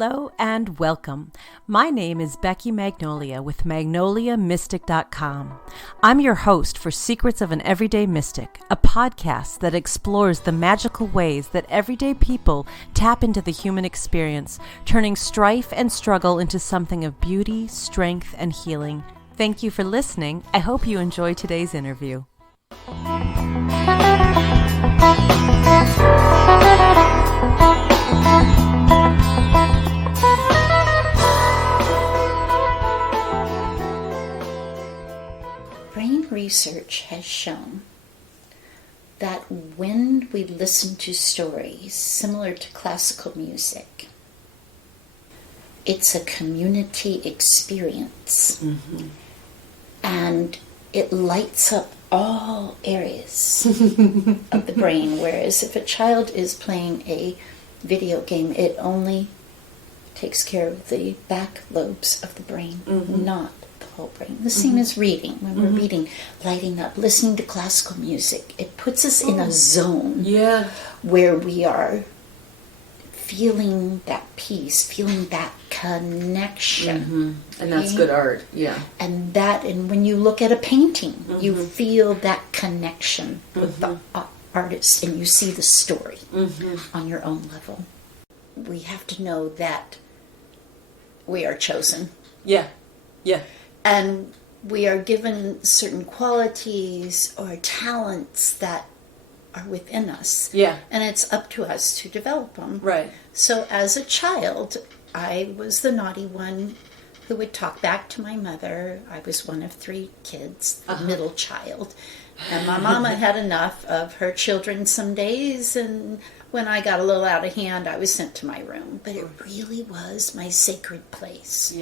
Hello and welcome. My name is Becky Magnolia with MagnoliaMystic.com. I'm your host for Secrets of an Everyday Mystic, a podcast that explores the magical ways that everyday people tap into the human experience, turning strife and struggle into something of beauty, strength, and healing. Thank you for listening. I hope you enjoy today's interview. Brain research has shown that when we listen to stories similar to classical music, it's a community experience. Mm-hmm. And it lights up all areas of the brain, whereas if a child is playing a video game, it only takes care of the back lobes of the brain, not the whole brain. The same as reading. When we're reading, lighting up, listening to classical music, it puts us in a zone where we are feeling that peace, feeling that connection. And that's good art, And when you look at a painting, you feel that connection with the artist, and you see the story on your own level. We have to know that we are chosen. And we are given certain qualities or talents that are within us. And it's up to us to develop them. Right. So as a child, I was the naughty one who would talk back to my mother. I was one of 3 kids, the middle child. And my mama had enough of her children some days, and when I got a little out of hand, I was sent to my room. But it really was my sacred place.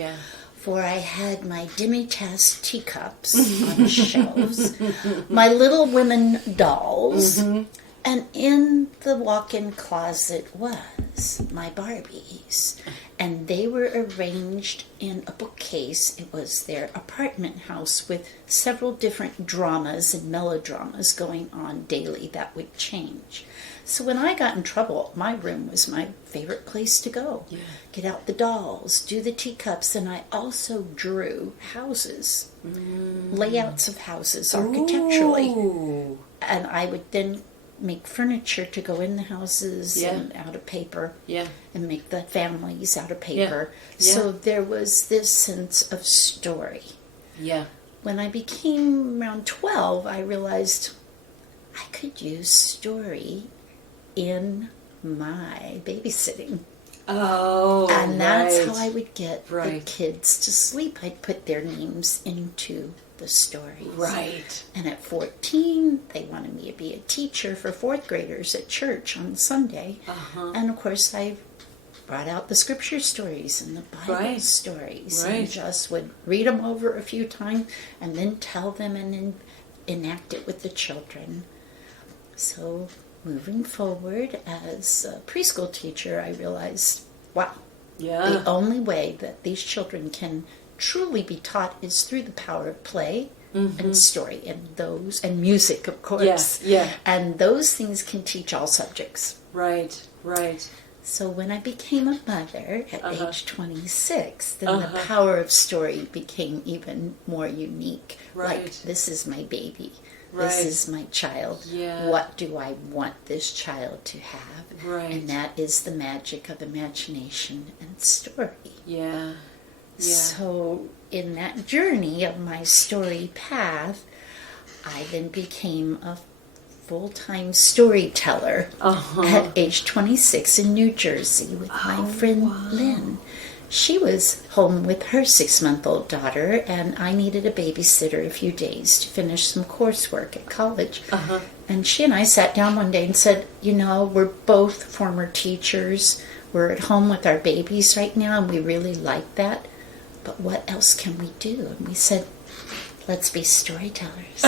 For I had my demi-tasse teacups on shelves, my Little Women dolls, and in the walk-in closet was my Barbies. And they were arranged in a bookcase. It was their apartment house with several different dramas and melodramas going on daily that would change. So when I got in trouble, my room was my favorite place to go. Get out the dolls, do the teacups, and I also drew houses, layouts of houses architecturally. And I would then make furniture to go in the houses and out of paper, and make the families out of paper. So there was this sense of story. When I became around 12, I realized I could use story in my babysitting. And that's how I would get the kids to sleep. I'd put their names into the stories. And at 14, they wanted me to be a teacher for 4th graders at church on Sunday. And of course, I brought out the scripture stories and the Bible stories, and just would read them over a few times and then tell them and then enact it with the children. So moving forward as a preschool teacher, I realized, wow, the only way that these children can truly be taught is through the power of play and story and music, of course. And those things can teach all subjects. So when I became a mother at age 26, then the power of story became even more unique. Like, this is my baby. This is my child. What do I want this child to have? And that is the magic of imagination and story. So in that journey of my story path, I then became a full-time storyteller at age 26 in New Jersey with my friend Lynn. She was home with her 6-month-old daughter, and I needed a babysitter a few days to finish some coursework at college. And she and I sat down one day and said, you know, we're both former teachers. We're at home with our babies right now, and we really like that. But what else can we do? And we said, let's be storytellers.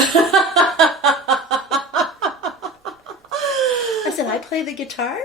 I said, I play the guitar.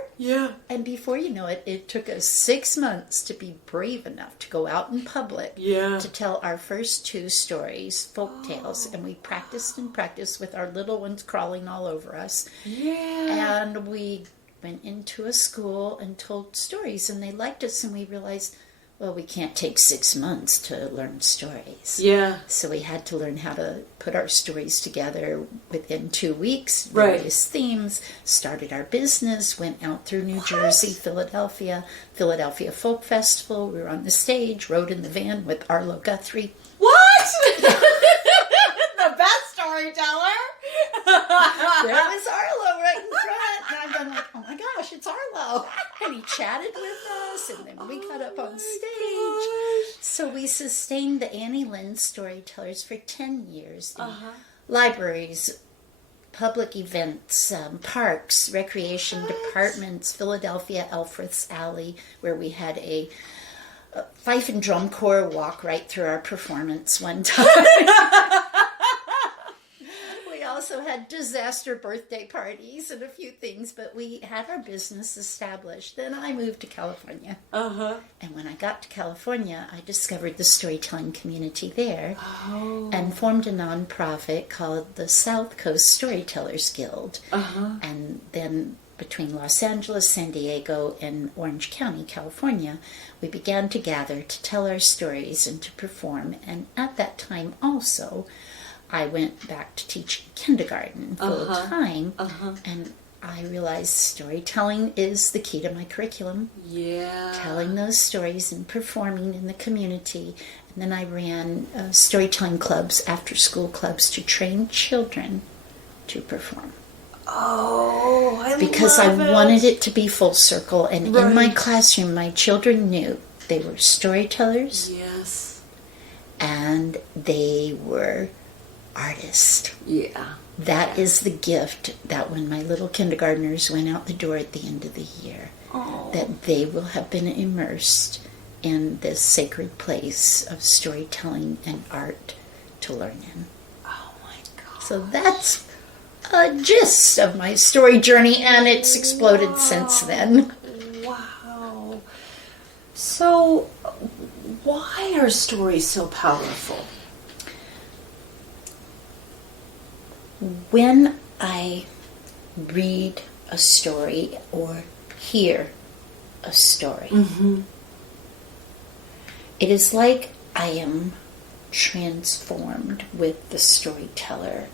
And before you know it, it took us 6 months to be brave enough to go out in public to tell our first 2 stories, folk tales. And we practiced and practiced with our little ones crawling all over us. And we went into a school and told stories, and they liked us, and we realized, well, we can't take 6 months to learn stories. Yeah. So we had to learn how to put our stories together within 2 weeks, various themes, started our business, went out through New Jersey, Philadelphia Folk Festival. We were on the stage, rode in the van with Arlo Guthrie. What? The best storyteller. There was Arlo right in front. And I've been like, oh my gosh, it's Arlo. And he chatted with us, and then we got up on stage. Gosh. So we sustained the Annie Lynn Storytellers for 10 years. Libraries, public events, parks, recreation departments, Philadelphia, Elfreth's Alley, where we had a fife and drum corps walk right through our performance one time. We also had disaster birthday parties and a few things, but we had our business established. Then I moved to California. And when I got to California, I discovered the storytelling community there and formed a nonprofit called the South Coast Storytellers Guild. And then between Los Angeles, San Diego, and Orange County, California, we began to gather to tell our stories and to perform. And at that time also, I went back to teaching kindergarten full time, and I realized storytelling is the key to my curriculum. Yeah. Telling those stories and performing in the community. And then I ran storytelling clubs, after-school clubs, to train children to perform. Oh, I because love I wanted it to be full circle. And in my classroom, my children knew they were storytellers. Yes. And they were artists. Yeah. That is the gift that when my little kindergartners went out the door at the end of the year, that they will have been immersed in this sacred place of storytelling and art to learn in. Oh my God. So that's a gist of my story journey, and it's exploded since then. Wow. So, why are stories so powerful? When I read a story or hear a story, it is like I am transformed with the storyteller.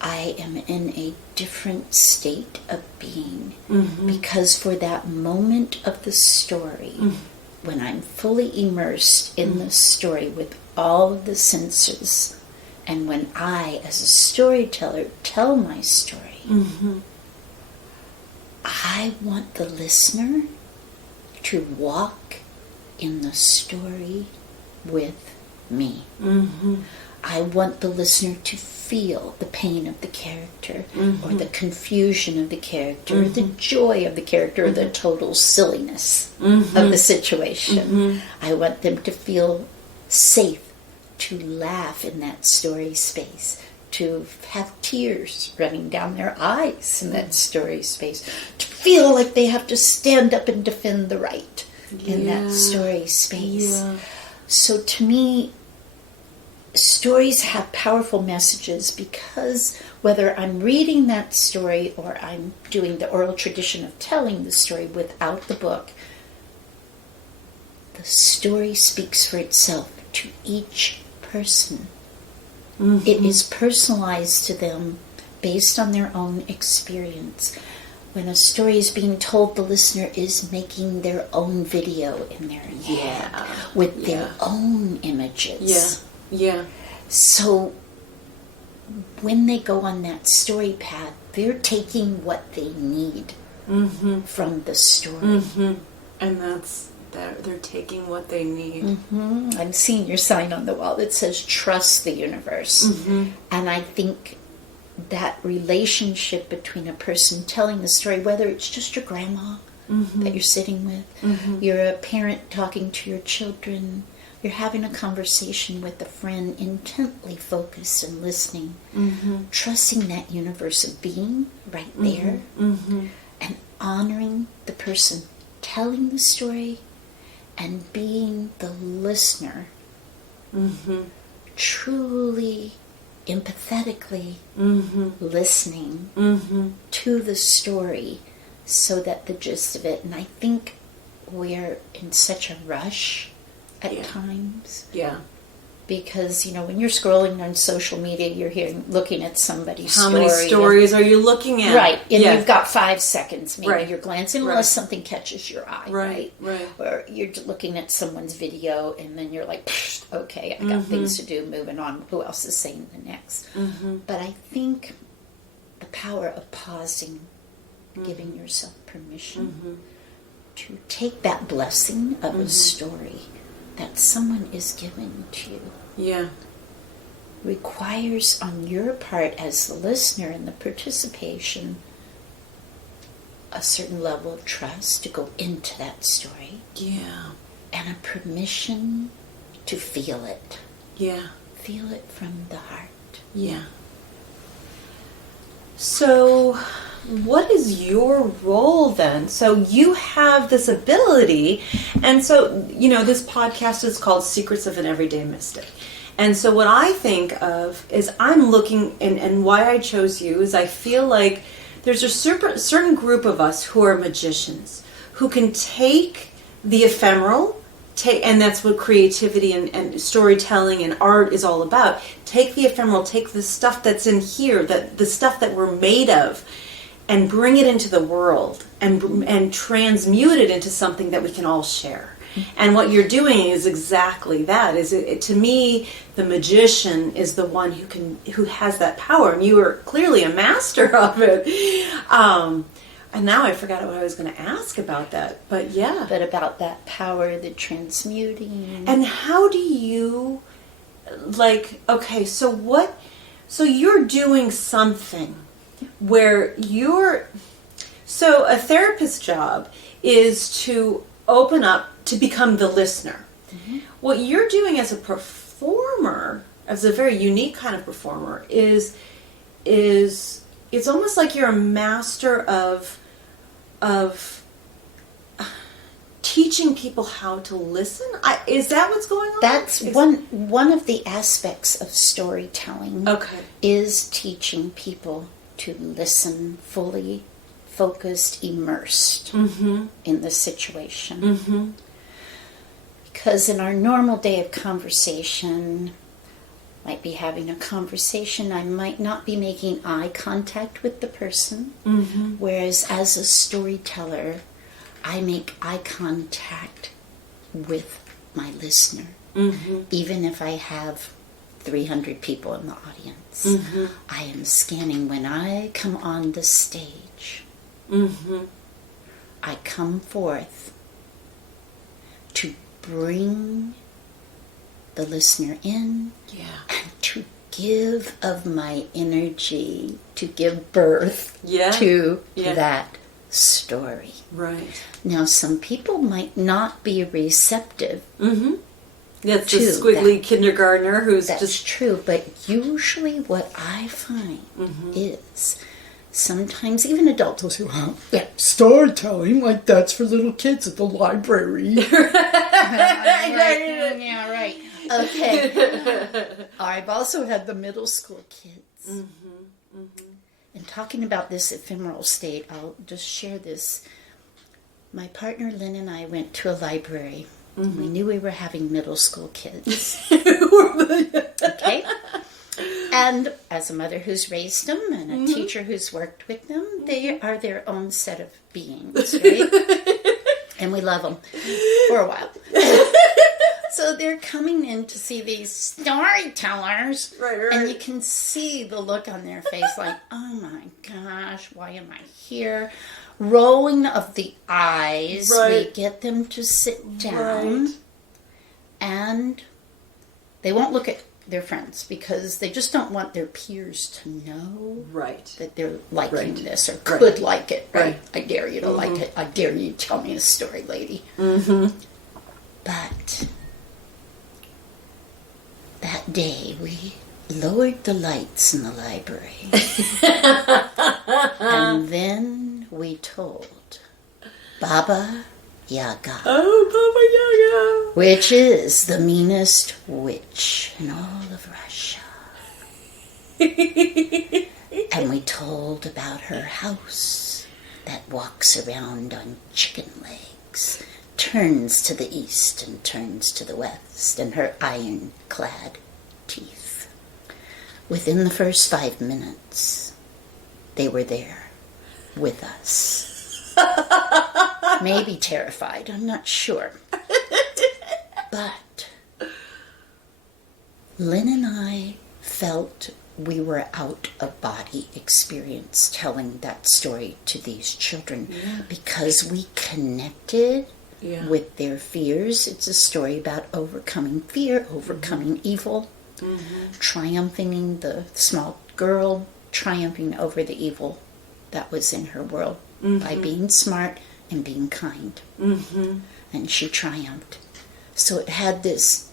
I am in a different state of being because for that moment of the story, when I'm fully immersed in the story with all of the senses, and when I, as a storyteller, tell my story, I want the listener to walk in the story with me. I want the listener to feel the pain of the character, or the confusion of the character, or the joy of the character, or the total silliness of the situation. I want them to feel safe to laugh in that story space, to have tears running down their eyes in that story space, to feel like they have to stand up and defend the right in that story space. So to me, stories have powerful messages because whether I'm reading that story or I'm doing the oral tradition of telling the story without the book, the story speaks for itself to each person. It is personalized to them based on their own experience. When a story is being told, the listener is making their own video in their head with their own images. So when they go on that story path, they're taking what they need from the story. And they're taking what they need. I'm seeing your sign on the wall that says trust the universe. And I think that relationship between a person telling the story, whether it's just your grandma that you're sitting with, you're a parent talking to your children, you're having a conversation with a friend, intently focused and listening, trusting that universe of being right there, and honoring the person telling the story and being the listener, truly, empathetically listening to the story so that the gist of it, and I think we're in such a rush at times. Yeah. Because, when you're scrolling on social media, you're looking at somebody's How story. many stories are you looking at? Right. And you've got 5 seconds. Maybe you're glancing unless something catches your eye. Right. Or you're looking at someone's video and then you're like, okay, I got things to do, moving on. Who else is saying the next? But I think the power of pausing, giving yourself permission to take that blessing of a story that someone is giving to you. Yeah. Requires on your part as the listener and the participation a certain level of trust to go into that story. Yeah. And a permission to feel it. Yeah. Feel it from the heart. Yeah. So, what is your role then? So you have this ability, and so, this podcast is called Secrets of an Everyday Mystic. And so what I think of is I'm looking, and why I chose you is I feel like there's a certain group of us who are magicians, who can take the ephemeral, and that's what creativity and storytelling and art is all about. Take the ephemeral, take the stuff that's in here, the stuff that we're made of, and bring it into the world and transmute it into something that we can all share. And what you're doing is exactly that. To me, the magician is the one who has that power, and you are clearly a master of it. And now I forgot what I was going to ask about that, but yeah. But about that power, the transmuting. And how do you, okay, so you're doing something where so a therapist's job is to open up, to become the listener. What you're doing as a performer, as a very unique kind of performer, is it's almost like you're a master of teaching people how to listen. Is that what's going on? That's one of the aspects of storytelling. Okay. Is teaching people to listen fully, focused, immersed in the situation. Because in our normal day of conversation, might be having a conversation, I might not be making eye contact with the person, whereas as a storyteller, I make eye contact with my listener, even if I have 300 people in the audience. I am scanning. When I come on the stage, I come forth to bring the listener in and to give of my energy, to give birth to that story. Right. Now, some people might not be receptive. That's the squiggly kindergartner who's That's true, but usually what I find is sometimes even adults will say, well, that storytelling, like that's for little kids at the library. Right. Yeah, right. Okay. I've also had the middle school kids. And talking about this ephemeral state, I'll just share this. My partner Lynn and I went to a library. We knew we were having middle school kids. Okay? And as a mother who's raised them and a teacher who's worked with them, they are their own set of beings, right? And we love them for a while. So they're coming in to see these storytellers. Right. And you can see the look on their face like, oh my gosh, why am I here? Rolling of the eyes. Right. We get them to sit down. Right. And they won't look at their friends because they just don't want their peers to know that they're liking this or could like it. Right? I dare you to like it. I dare you to tell me a story, lady. But that day we lowered the lights in the library. And then we told Baba Yaga. Oh, Baba Yaga! Which is the meanest witch in all of Russia. And we told about her house that walks around on chicken legs, turns to the east and turns to the west, and her iron-clad teeth. Within the first 5 minutes, they were there with us. Maybe terrified, I'm not sure. But Lynn and I felt we were out of body experience telling that story to these children because we connected with their fears. It's a story about overcoming fear, overcoming evil, triumphing the small girl, triumphing over the evil that was in her world by being smart and being kind. And she triumphed. So it had this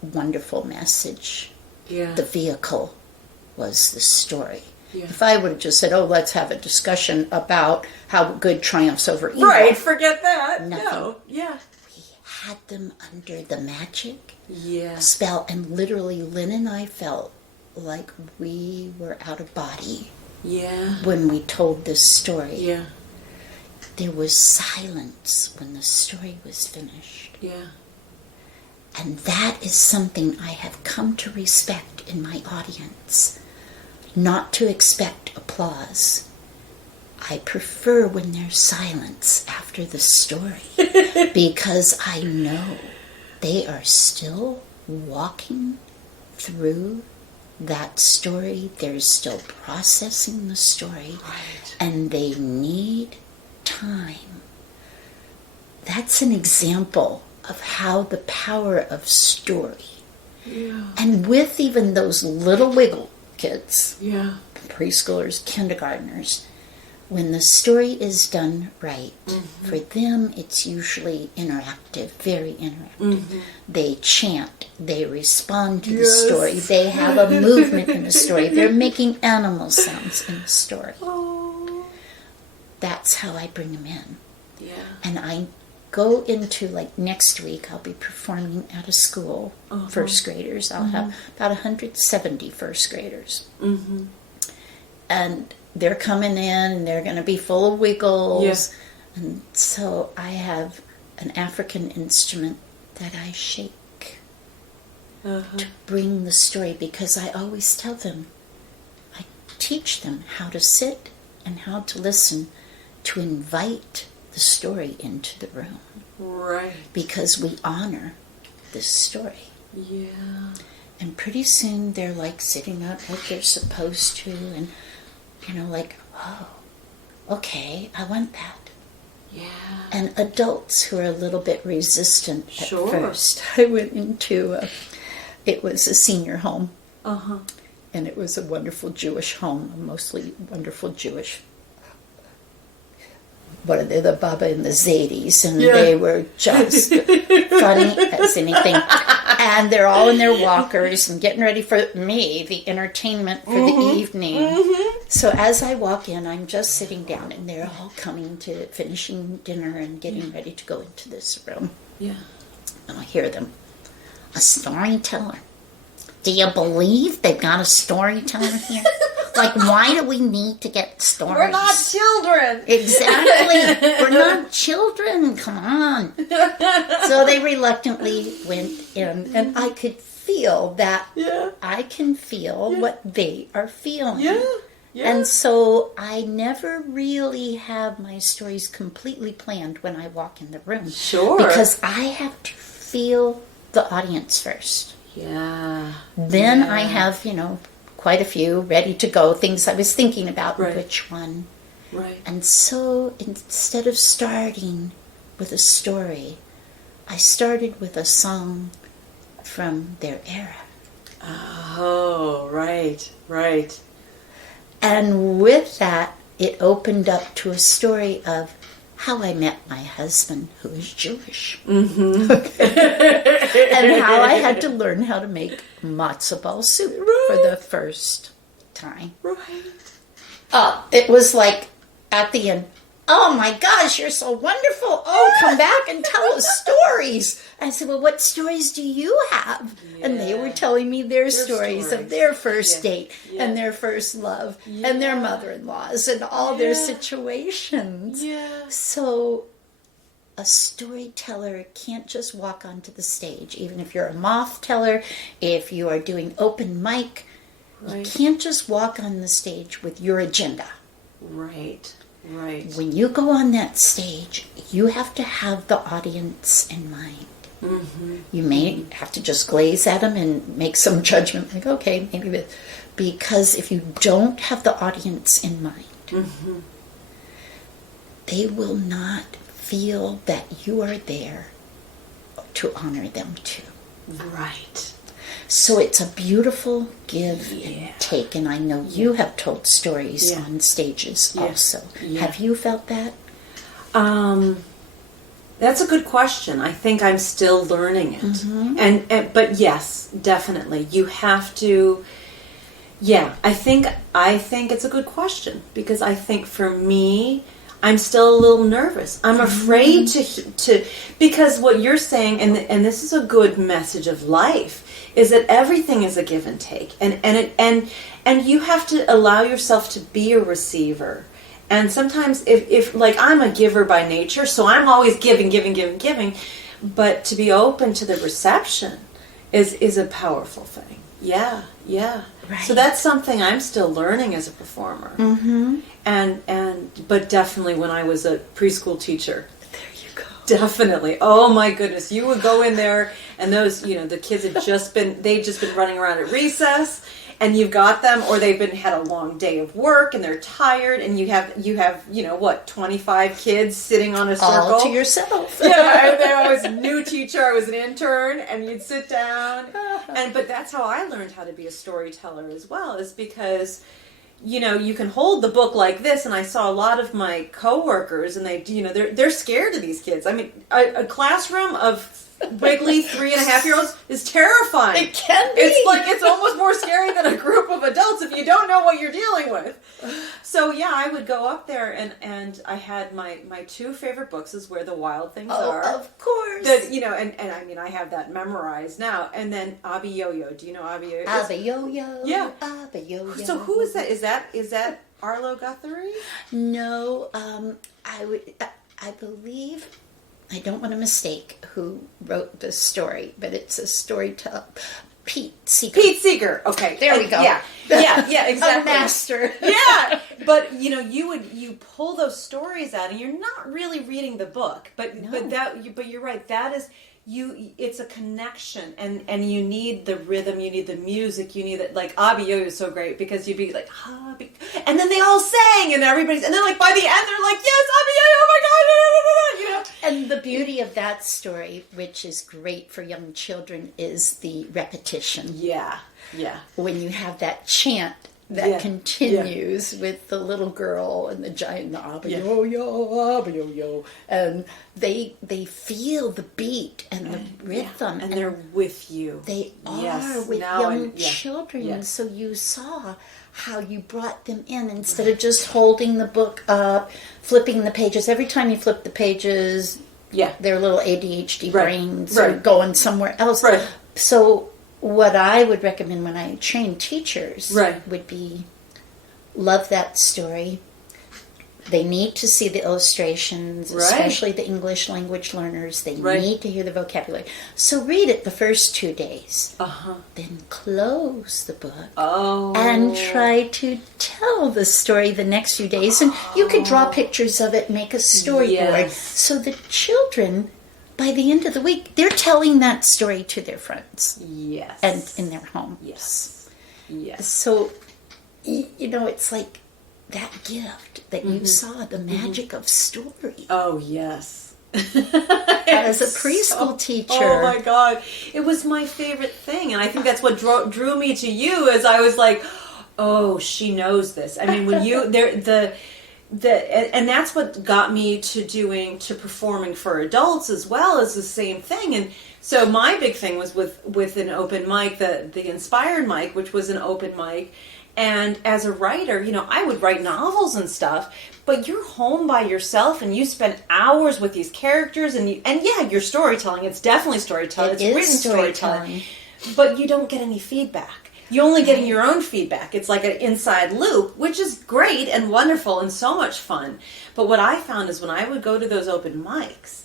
wonderful message. The vehicle was the story. If I would have just said, let's have a discussion about how good triumphs over evil. Right, forget that. Nothing. No, yeah. We had them under the magic Yeah. spell, and literally Lynn and I felt like we were out of body when we told this story. Yeah. There was silence when the story was finished. Yeah. And that is something I have come to respect in my audience. Not to expect applause. I prefer when there's silence after the story because I know they are still walking through that story. They're still processing the story. Right. And they need time. That's an example of how the power of story. And with even those little wiggle kids, preschoolers, kindergartners, when the story is done right, for them it's usually interactive, very interactive. They chant, they respond to the story, they have a movement in the story, they're making animal sounds in the story. That's how I bring them in. And I go into, like next week, I'll be performing at a school, first graders. I'll have about 170 first graders. And they're coming in, and they're going to be full of wiggles. And so I have an African instrument that I shake to bring the story, because I always tell them, I teach them how to sit and how to listen, to invite the story into the room. Right. Because we honor this story. And pretty soon they're like sitting up like they're supposed to, and like, okay, I want that. And adults who are a little bit resistant at first. I went into it was a senior home. And it was a wonderful Jewish home, mostly wonderful Jewish. What are they, the Baba and the Zadis, and they were just funny as anything. And they're all in their walkers and getting ready for me, the entertainment for the evening. So as I walk in, I'm just sitting down, and they're all coming to finishing dinner and getting ready to go into this room. And I hear them, a storyteller. Do you believe they've got a storyteller here? Like, why do we need to get stories? We're not children. Exactly. We're not children. Come on. So they reluctantly went in, and I could feel that. I can feel what they are feeling. And so I never really have my stories completely planned when I walk in the room. Because I have to feel the audience first. Then I have, quite a few ready to go, things I was thinking about, which one. And so instead of starting with a story, I started with a song from their era. Right. And with that, it opened up to a story of how I met my husband, who is Jewish. And how I had to learn how to make matzo ball soup for the first time. It was like, at the end, oh my gosh, you're so wonderful. Oh, come back and tell us stories. I said, well, what stories do you have? Yeah. And they were telling me their stories of their first date and their first love and their mother-in-laws and all their situations. Yeah. So a storyteller can't just walk onto the stage. Even if you're a moth teller, if you are doing open mic, you can't just walk on the stage with your agenda. Right. When you go on that stage, you have to have the audience in mind. Mm-hmm. You may have to just glaze at them and make some judgment, like, okay, maybe this. Because if you don't have the audience in mind, they will not feel that you are there to honor them too. Right. So it's a beautiful give and take, and I know you have told stories on stages also. Yeah. Have you felt that? That's a good question. I think I'm still learning it. Mm-hmm. But yes, definitely. You have to. Yeah, I think it's a good question, because I think for me, I'm still a little nervous. I'm afraid to because what you're saying, and this is a good message of life, is that everything is a give and take, and you have to allow yourself to be a receiver. And sometimes if like, I'm a giver by nature, so I'm always giving, but to be open to the reception is a powerful thing. Yeah. Right. So that's something I'm still learning as a performer. Mm-hmm. But definitely when I was a preschool teacher. There you go. Definitely. Oh my goodness. You would go in there and those, the kids they'd just been running around at recess, and you've got them, or they've had a long day of work and they're tired, and you have 25 kids sitting on a circle. All to yourself. I was a new teacher, I was an intern, and you'd sit down. But that's how I learned how to be a storyteller as well, is because you can hold the book like this, and I saw a lot of my coworkers, and they're scared of these kids. I mean, a classroom of wiggly 3.5-year-olds is terrifying. It can be. It's almost more scary than a group of adults if you don't know what you're dealing with. So yeah, I would go up there, and I had my two favorite books is Where the Wild Things Are. Of course. And I mean, I have that memorized now. And then Abby Yo-Yo. Do you know Abby Yo-Yo? Abby Yo-Yo. Yeah. Abby Yo-Yo. So who is that? Is that Arlo Guthrie? No, I believe, I don't want to mistake who wrote the story, but it's a storyteller. Pete Seeger. Okay. There we go. Yeah, exactly. A master. Yeah. But you pull those stories out, and you're not really reading the book. But you're right. That is it's a connection, and you need the rhythm, you need the music, you need that. Like Abby Yo-Yo is so great, because you'd be like, and then they all sang, and everybody's, and then like by the end they're like, yes, Abby Yo-Yo, oh my god, And the beauty of that story, which is great for young children, is the repetition. Yeah. When you have that chant that continues with the little girl and the giant, the Abba Yo-Yo, Abba Yo-Yo, and they feel the beat and the rhythm, and they're with you. They are with young children. Yes. So you saw how you brought them in instead of just holding the book up, flipping the pages. Every time you flip the pages, their little ADHD brains are going somewhere else. Right. So what I would recommend when I train teachers would be, love that story. They need to see the illustrations, especially the English language learners. They need to hear the vocabulary. So read it the first 2 days. Then close the book and try to tell the story the next few days. And you could draw pictures of it, make a storyboard. So the children, by the end of the week, they're telling that story to their friends. Yes. And in their homes. Yes. So, it's like that gift that you saw, the magic of story. Oh, yes. As a preschool teacher. Oh, my God. It was my favorite thing. And I think that's what drew me to you, is I was like, oh, she knows this. I mean, when you... and that's what got me to performing for adults as well, as the same thing. And so my big thing was with an open mic, the Inspired mic, which was an open mic, And as a writer, I would write novels and stuff, but you're home by yourself and you spend hours with these characters and yeah, you're storytelling. It's definitely storytelling. It's written storytelling. But you don't get any feedback. You're only getting your own feedback. It's like an inside loop, which is great and wonderful and so much fun. But what I found is when I would go to those open mics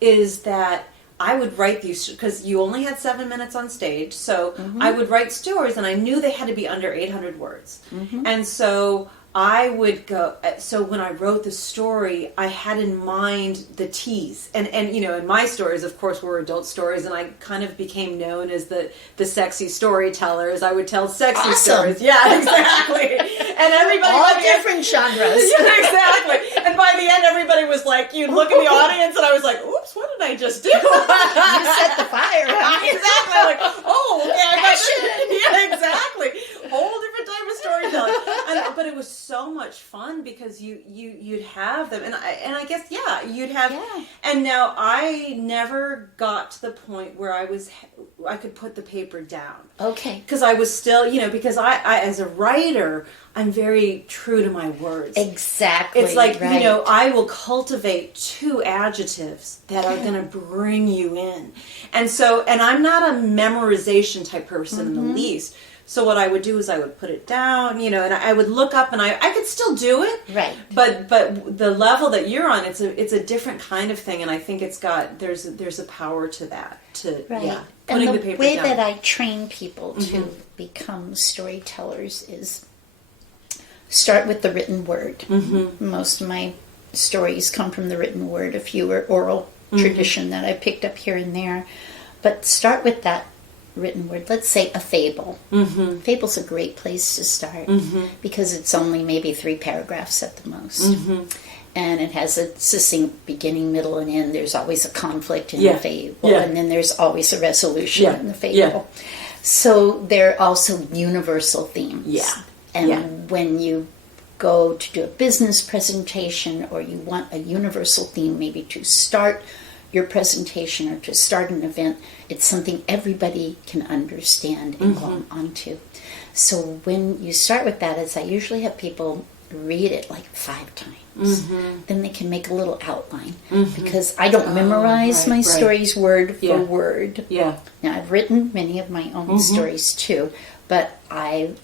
is that I would write these, because you only had 7 minutes on stage, so I would write stories, and I knew they had to be under 800 words. And so I would go, so when I wrote the story, I had in mind the tease. And and my stories, of course, were adult stories, and I kind of became known as the sexy storyteller, as I would tell sexy stories. Yeah, exactly. And everybody... All different genres. Yeah, exactly. And by the end, everybody was like, you'd look in the audience, and I was like, oops, what did I just do? You set the fire. Exactly. Like, oh, okay, I got this. Yeah, exactly. Whole different type of storytelling. But it was so much fun because you'd have them, and I guess you'd have. Yeah. And now I never got to the point where I could put the paper down. Okay. Because I was still, because I as a writer, I'm very true to my words. Exactly. It's like, right. I will cultivate 2 adjectives that are going to bring you in. And I'm not a memorization type person in the least. So what I would do is I would put it down, and I would look up, and I could still do it. Right. But the level that you're on, it's a different kind of thing, and I think there's a power to that. Right. Putting and the paper way down. that I train people to become storytellers is start with the written word. Most of my stories come from the written word, a few are oral tradition that I picked up here and there. But start with that written word. Let's say a fable. Fable's a great place to start because it's only maybe 3 paragraphs at the most. And it has a succinct beginning, middle, and end. There's always a conflict in the fable, and then there's always a resolution in the fable. So there are also universal themes. And when you go to do a business presentation or you want a universal theme maybe to start your presentation or to start an event, it's something everybody can understand and glom onto. So when you start with that, as I usually have people read it like 5 times, then they can make a little outline because I don't memorize my stories word for word. Now I've written many of my own stories too, but I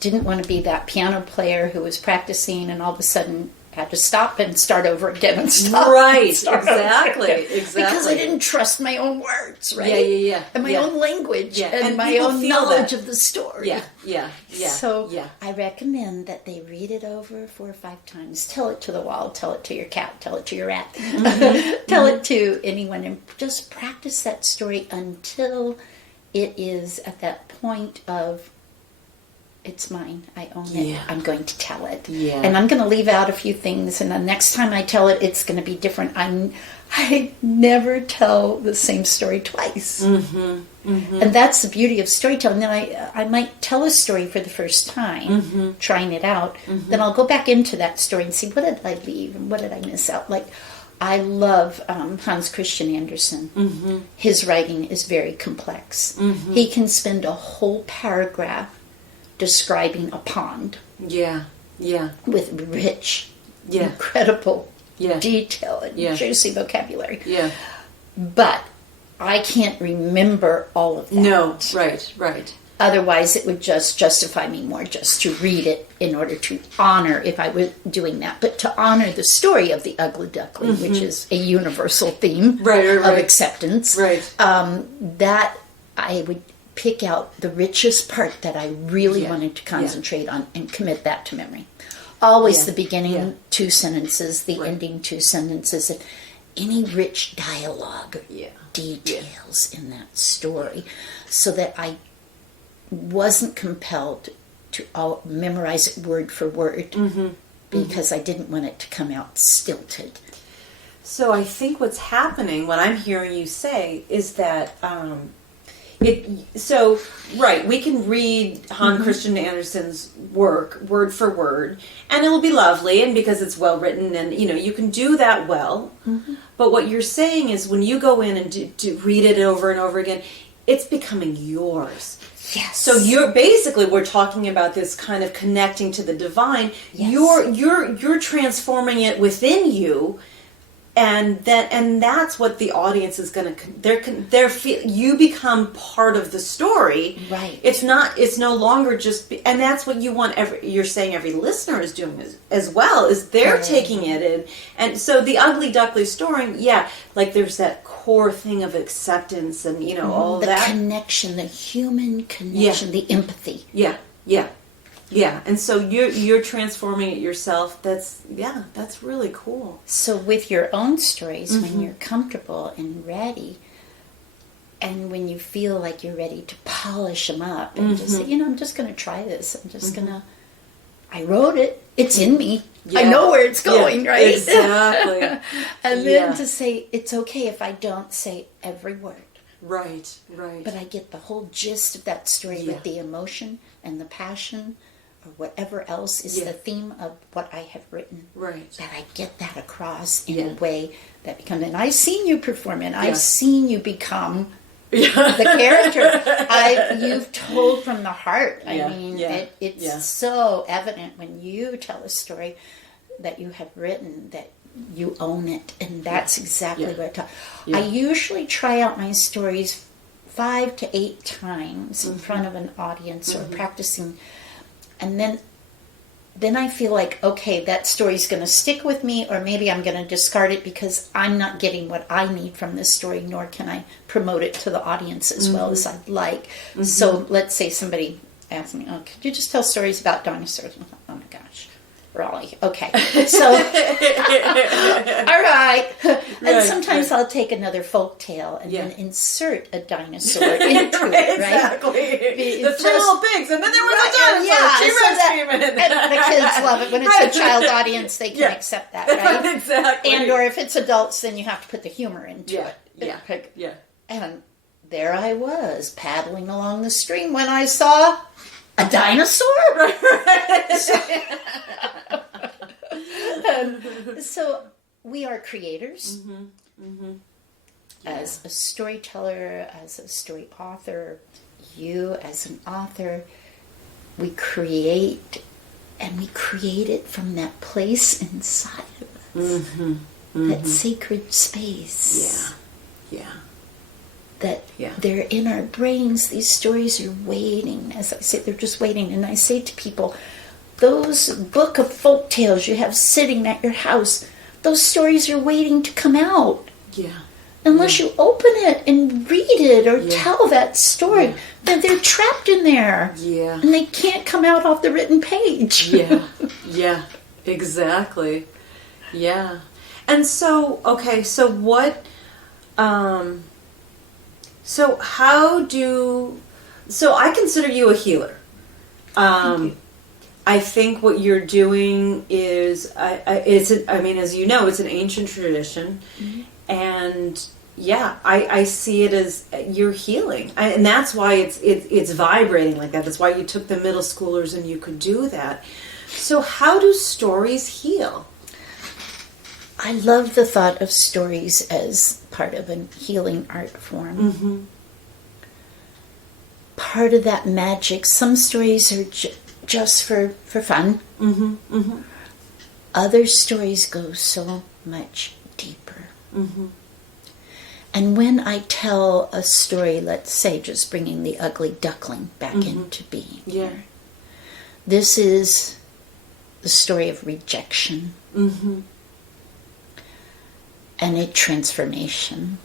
didn't want to be that piano player who was practicing and all of a sudden had to stop and start over again and stop. Right, exactly. Because I didn't trust my own words, right? And my own language and my own knowledge of the story. So I recommend that they read it over 4 or 5 times. Tell it to the wall, tell it to your cat, tell it to your rat, tell it to anyone, and just practice that story until it is at that point of, it's mine. I own it. I'm going to tell it. And I'm going to leave out a few things. And the next time I tell it, it's going to be different. I never tell the same story twice. And that's the beauty of storytelling. Then I might tell a story for the first time, trying it out. Then I'll go back into that story and see, what did I leave and what did I miss out? Like, I love Hans Christian Andersen. His writing is very complex. He can spend a whole paragraph describing a pond. With rich, incredible detail and juicy vocabulary. But I can't remember all of that. No, right. Otherwise, it would just justify me more just to read it in order to honor, if I were doing that, but to honor the story of the ugly duckling, which is a universal theme of acceptance. That I would pick out the richest part that I really wanted to concentrate on and commit that to memory. Always the beginning 2 sentences, the ending 2 sentences, and any rich dialogue details in that story, so that I wasn't compelled to memorize it word for word because I didn't want it to come out stilted. So I think what's happening, what I'm hearing you say, is that we can read Hans Christian Andersen's work word for word, and it'll be lovely, and because it's well written, and you can do that well. But what you're saying is, when you go in and do read it over and over again, it's becoming yours. Yes. So we're talking about this kind of connecting to the divine. Yes. You're transforming it within you, and that's what the audience is going to. You become part of the story. Right. It's no longer just, and that's what you want. You're saying every listener is doing as well. Is they're taking it in, and so the Ugly Duckling story. Yeah, like there's that core thing of acceptance and all the that connection, the human connection, the empathy. Yeah, and so you're transforming it yourself. That's really cool. So with your own stories, when you're comfortable and ready, and when you feel like you're ready to polish them up and just say, I'm just going to try this. I'm just going to. I wrote it. It's in me. Yeah. I know where it's going, right? Exactly. And then to say, it's okay if I don't say every word. Right. But I get the whole gist of that story with the emotion and the passion or whatever else is the theme of what I have written. Right. That I get that across in a way that becomes, and I've seen you perform it. I've seen you become the character. You've told from the heart. I mean, it's so evident when you tell a story that you have written that you own it, and that's exactly what I talk. I usually try out my stories 5 to 8 times in front of an audience or practicing, and then I feel like, okay, that story's going to stick with me, or maybe I'm going to discard it because I'm not getting what I need from this story, nor can I promote it to the audience as well as I'd like. So let's say somebody asks me, could you just tell stories about dinosaurs? Oh my gosh. Really? Okay. So, all right. And sometimes I'll take another folk tale and then insert a dinosaur into it, right? Exactly. The 3 little pigs, and then there was a dinosaur. And the kids love it. When it's a child audience, they can accept that, right? Exactly. And or if it's adults, then you have to put the humor into it. Yeah. And there I was, paddling along the stream when I saw a dinosaur. So we are creators. As a storyteller, as a story author, you as an author, we create, and we create it from that place inside of us, that sacred space. That they're in our brains. These stories are waiting. As I say, they're just waiting. And I say to people, those book of folk tales you have sitting at your house, those stories are waiting to come out. Unless you open it and read it or tell that story, then they're trapped in there. And they can't come out off the written page. Exactly. And so, okay, so what... So I consider you a healer. I think what you're doing is, as you know, it's an ancient tradition, and I see it as you're healing, and that's why it's vibrating like that. That's why you took the middle schoolers and you could do that. So how do stories heal? I love the thought of stories as part of a healing art form. Part of that magic. Some stories are just for fun. Other stories go so much deeper. And when I tell a story, let's say just bringing the Ugly Duckling back into being here, this is the story of rejection. And a transformation.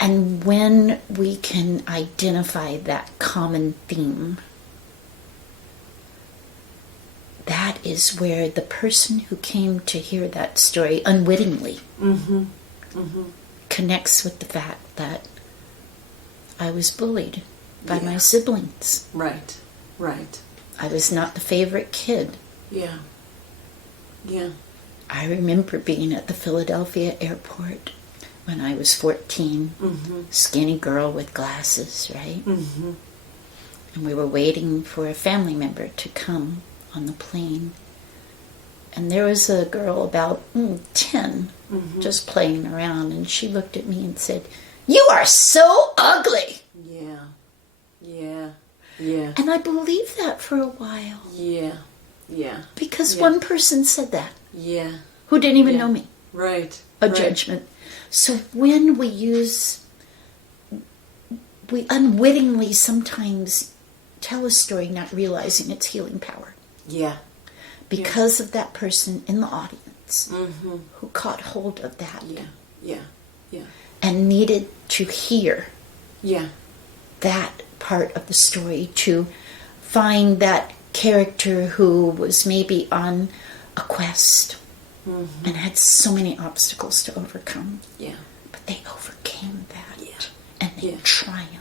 And when we can identify that common theme, that is where the person who came to hear that story unwittingly connects with the fact that I was bullied by my siblings. Right. I was not the favorite kid. I remember being at the Philadelphia airport when I was 14, skinny girl with glasses, right? And we were waiting for a family member to come on the plane. And there was a girl about 10 just playing around, and she looked at me and said, "You are so ugly." Yeah. And I believed that for a while. Yeah. Yeah. Because one person said that. Yeah. Who didn't even know me. Right. A judgment. So when we unwittingly sometimes tell a story not realizing its healing power. Yeah. Because of that person in the audience who caught hold of that. Yeah. Yeah. Yeah. And needed to hear Yeah. that part of the story, to find that character who was maybe on a quest and had so many obstacles to overcome. Yeah. But they overcame that. Yeah. And they triumphed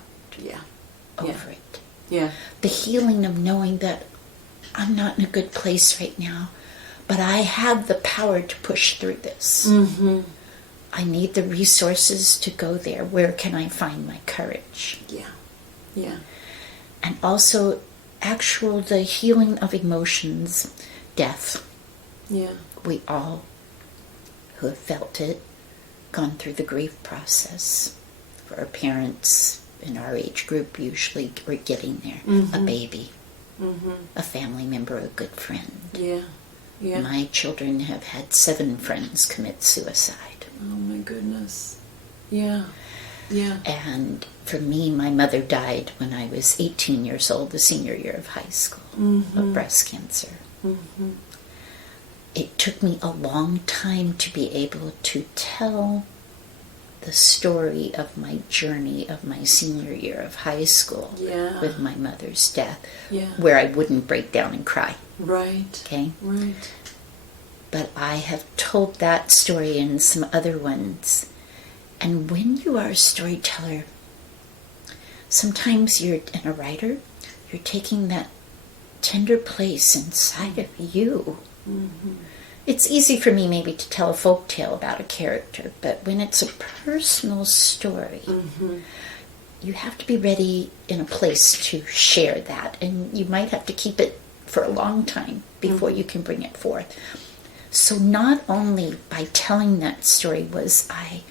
over it. Yeah. The healing of knowing that I'm not in a good place right now, but I have the power to push through this. I need the resources to go there. Where can I find my courage? Yeah. Yeah. And also the healing of emotions, death. Yeah. We all who have felt it, gone through the grief process. For our parents in our age group, usually we're getting there. A baby, a family member, a good friend. Yeah. Yeah. My children have had 7 friends commit suicide. Oh my goodness. Yeah. Yeah. And for me, my mother died when I was 18 years old, the senior year of high school, of breast cancer. It took me a long time to be able to tell the story of my journey of my senior year of high school with my mother's death, where I wouldn't break down and cry. Right. Okay? Right. But I have told that story and some other ones. And when you are a storyteller, sometimes and a writer, you're taking that tender place inside of you. It's easy for me maybe to tell a folk tale about a character, but when it's a personal story, you have to be ready in a place to share that, and you might have to keep it for a long time before you can bring it forth. So not only by telling that story was I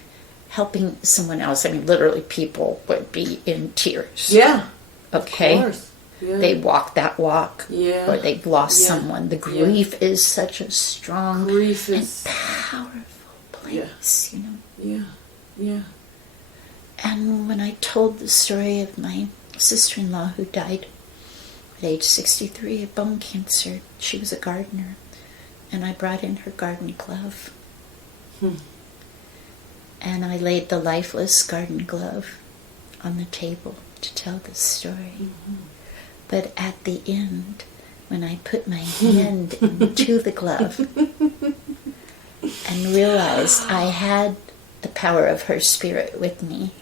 helping someone else, I mean literally people would be in tears. Yeah. Okay? Of course. Yeah. They walk that walk, or they've lost someone. The grief is such a strong and powerful place, you know. Yeah, yeah. And when I told the story of my sister-in-law who died at age 63 of bone cancer, she was a gardener, and I brought in her garden glove. And I laid the lifeless garden glove on the table to tell the story. But at the end, when I put my hand into the glove and realized I had the power of her spirit with me,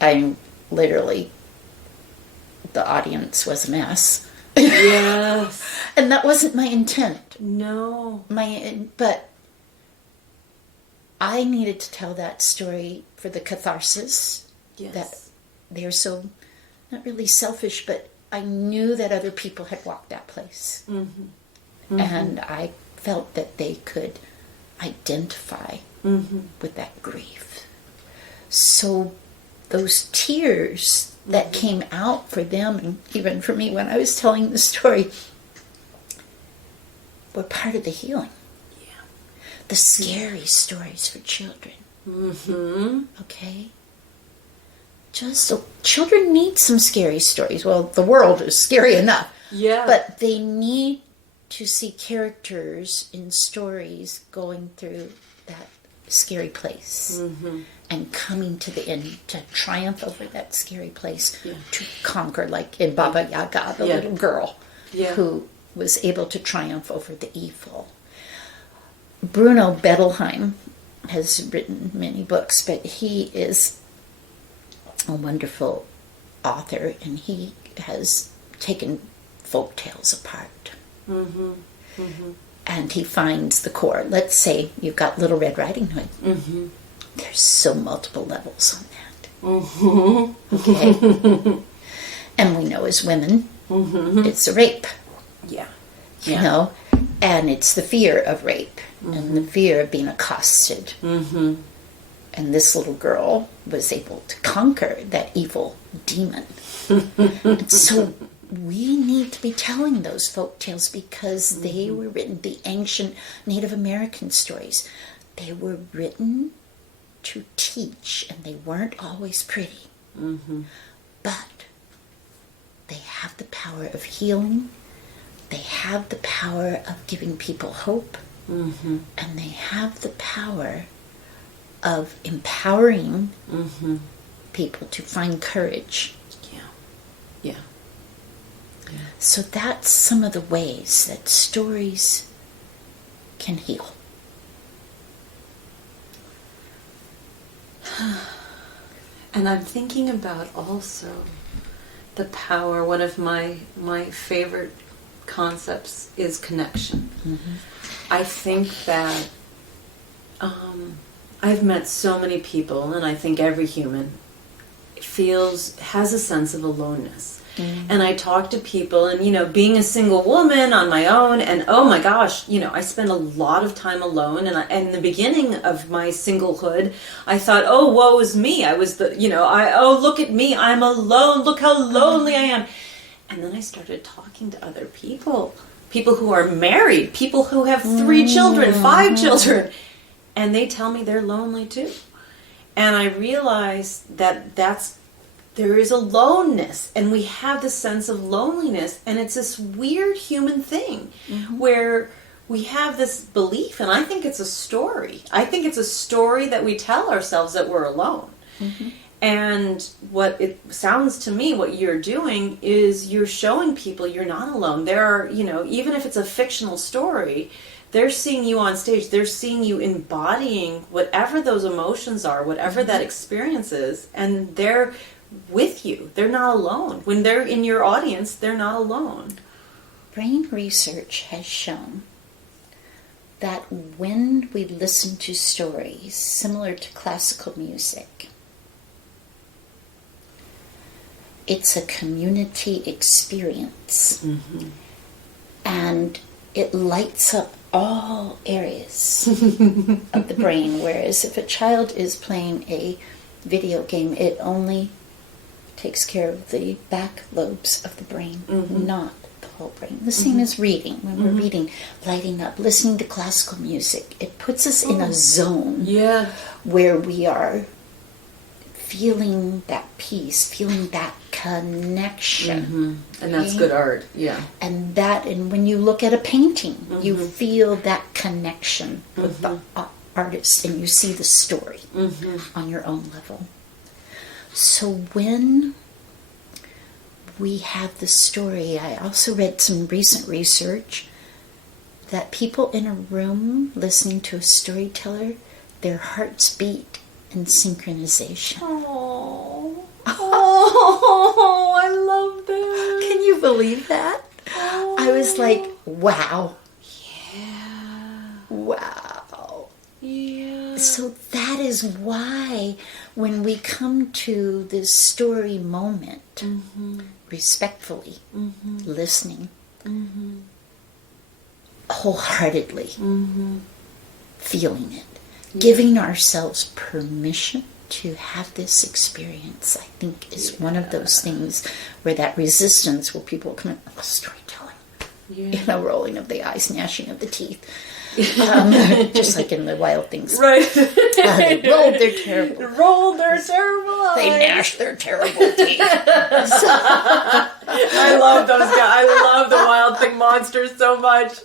I'm literally, the audience was a mess. Yes. And that wasn't my intent. No. But I needed to tell that story for the catharsis. That they're so, not really selfish, but I knew that other people had walked that place. And I felt that they could identify with that grief. So those tears that came out for them, and even for me when I was telling the story, were part of the healing. The scary stories for children. Okay? Children need some scary stories. Well, the world is scary enough. But they need to see characters in stories going through that scary place and coming to the end to triumph over that scary place, to conquer, like in Baba Yaga, the little girl who was able to triumph over the evil. Bruno Bettelheim has written many books, but he is a wonderful author, and he has taken folk tales apart. And he finds the core. Let's say you've got Little Red Riding Hood. There's so multiple levels on that. Okay? And we know as women, it's a rape. You know? And it's the fear of rape and the fear of being accosted. And this little girl was able to conquer that evil demon. And so we need to be telling those folk tales because they were written, the ancient Native American stories, they were written to teach, and they weren't always pretty. But they have the power of healing. They have the power of giving people hope. And they have the power of empowering people to find courage. Yeah. So that's some of the ways that stories can heal. And I'm thinking about also the power, one of my favorite concepts is connection. I think that I've met so many people, and I think every human has a sense of aloneness. And I talk to people, and being a single woman on my own, and oh my gosh, I spend a lot of time alone. And in the beginning of my singlehood, I thought, oh, woe is me. I was look at me, I'm alone. Look how lonely I am. And then I started talking to other people who are married, people who have 3 children, 5 children, and they tell me they're lonely too. And I realized that there is aloneness, and we have this sense of loneliness, and it's this weird human thing where we have this belief, and I think it's a story. I think it's a story that we tell ourselves that we're alone. And what it sounds to me, what you're doing is you're showing people you're not alone. There are, even if it's a fictional story, they're seeing you on stage. They're seeing you embodying whatever those emotions are, whatever that experience is, and they're with you. They're not alone. When they're in your audience, they're not alone. Brain research has shown that when we listen to stories similar to classical music, it's a community experience. And it lights up all areas of the brain, whereas if a child is playing a video game, it only takes care of the back lobes of the brain, not the whole brain. The same as reading. When we're reading, lighting up, listening to classical music, it puts us in a zone where we are feeling that peace, feeling that connection. And that's good art, And when you look at a painting, you feel that connection with the artist, and you see the story on your own level. So when we have the story, I also read some recent research that people in a room listening to a storyteller, their hearts beat in synchronization. Oh, I love that. Can you believe that? I was like, wow. Wow. So that is why when we come to this story moment, respectfully, listening, wholeheartedly, feeling it, giving ourselves permission to have this experience, I think is one of those things where that resistance, where people come in, storytelling, rolling of the eyes, gnashing of the teeth. Just like in the Wild Things. Right. They rolled their terrible eyes. They gnashed their terrible teeth. I love those guys. I love the Wild Thing monsters so much.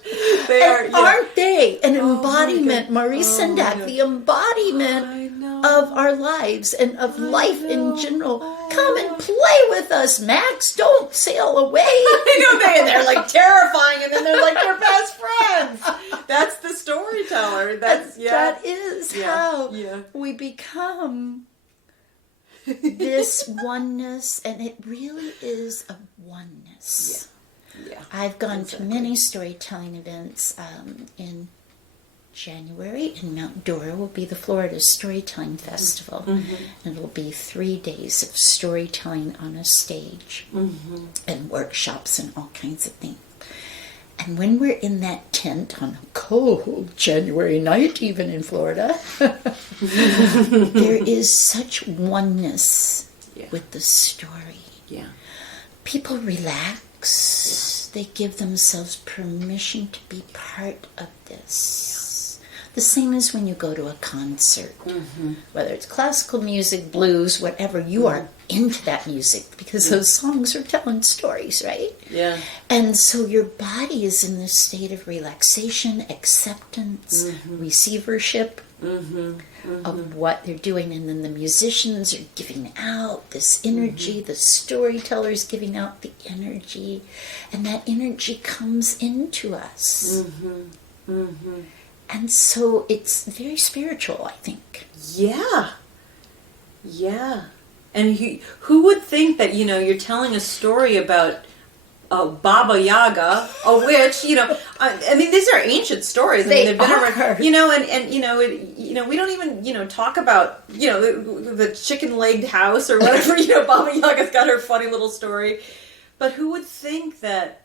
Aren't they an embodiment, Maurice Sendak, the embodiment of our lives and of life in general? Come and play with us, Max. Don't sail away. They're like terrifying, and then they're like your best friends. That's the storyteller. That is how we become this oneness, and it really is a oneness. I've gone to many storytelling events. In January in Mount Dora will be the Florida Storytelling Festival, and it'll be 3 days of storytelling on a stage, and workshops and all kinds of things. And when we're in that tent on a cold January night, even in Florida, there is such oneness with the story. Yeah. People relax. They give themselves permission to be part of this. The same as when you go to a concert. Whether it's classical music, blues, whatever, you are into that music because those songs are telling stories, right? Yeah. And so your body is in this state of relaxation, acceptance, receivership of what they're doing. And then the musicians are giving out this energy, the storyteller's giving out the energy, and that energy comes into us. And so it's very spiritual, I think. Yeah. Yeah. And who would think that, you're telling a story about Baba Yaga, a witch, I mean, these are ancient stories. They've been around, we don't even, talk about, the chicken-legged house or whatever, Baba Yaga's got her funny little story. But who would think that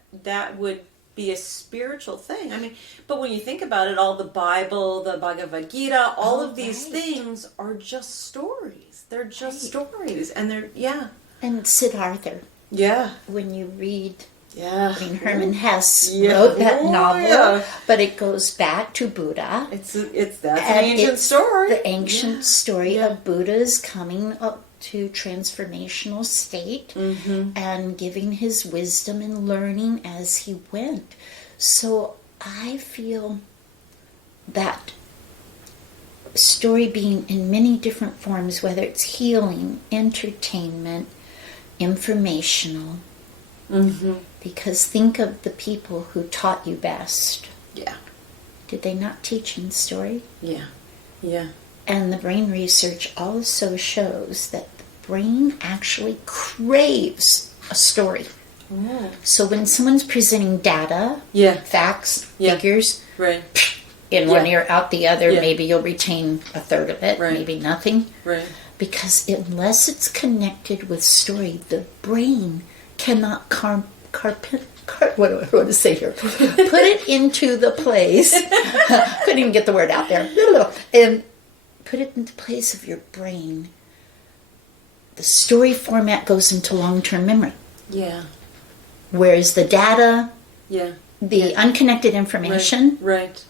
would be a spiritual thing? I mean, but when you think about it, all the Bible, the Bhagavad Gita, all of these things are just stories. They're just stories. And they're, And Siddhartha. Yeah. When you read, I mean, Herman Hesse wrote that novel, but it goes back to Buddha. That's an ancient story. The ancient story of Buddha's coming up to transformational state and giving his wisdom and learning as he went. So I feel that story being in many different forms, whether it's healing, entertainment, informational, because think of the people who taught you best. Yeah. Did they not teach in story? Yeah. Yeah. And the brain research also shows that the brain actually craves a story. Oh. So when someone's presenting data, facts, figures, right, in one ear, out the other, maybe you'll retain a third of it, maybe nothing. Right. Because unless it's connected with story, the brain cannot what do I want to say here? Put it into the place. Couldn't even get the word out there. And put it into place of your brain. The story format goes into long-term memory. Yeah. Whereas the data, the unconnected information, right.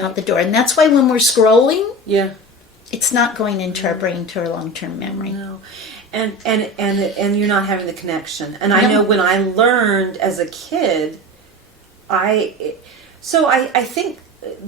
out the door. And that's why when we're scrolling, It's not going into our brain to our long-term memory. No. And you're not having the connection. And I know when I learned as a kid, I think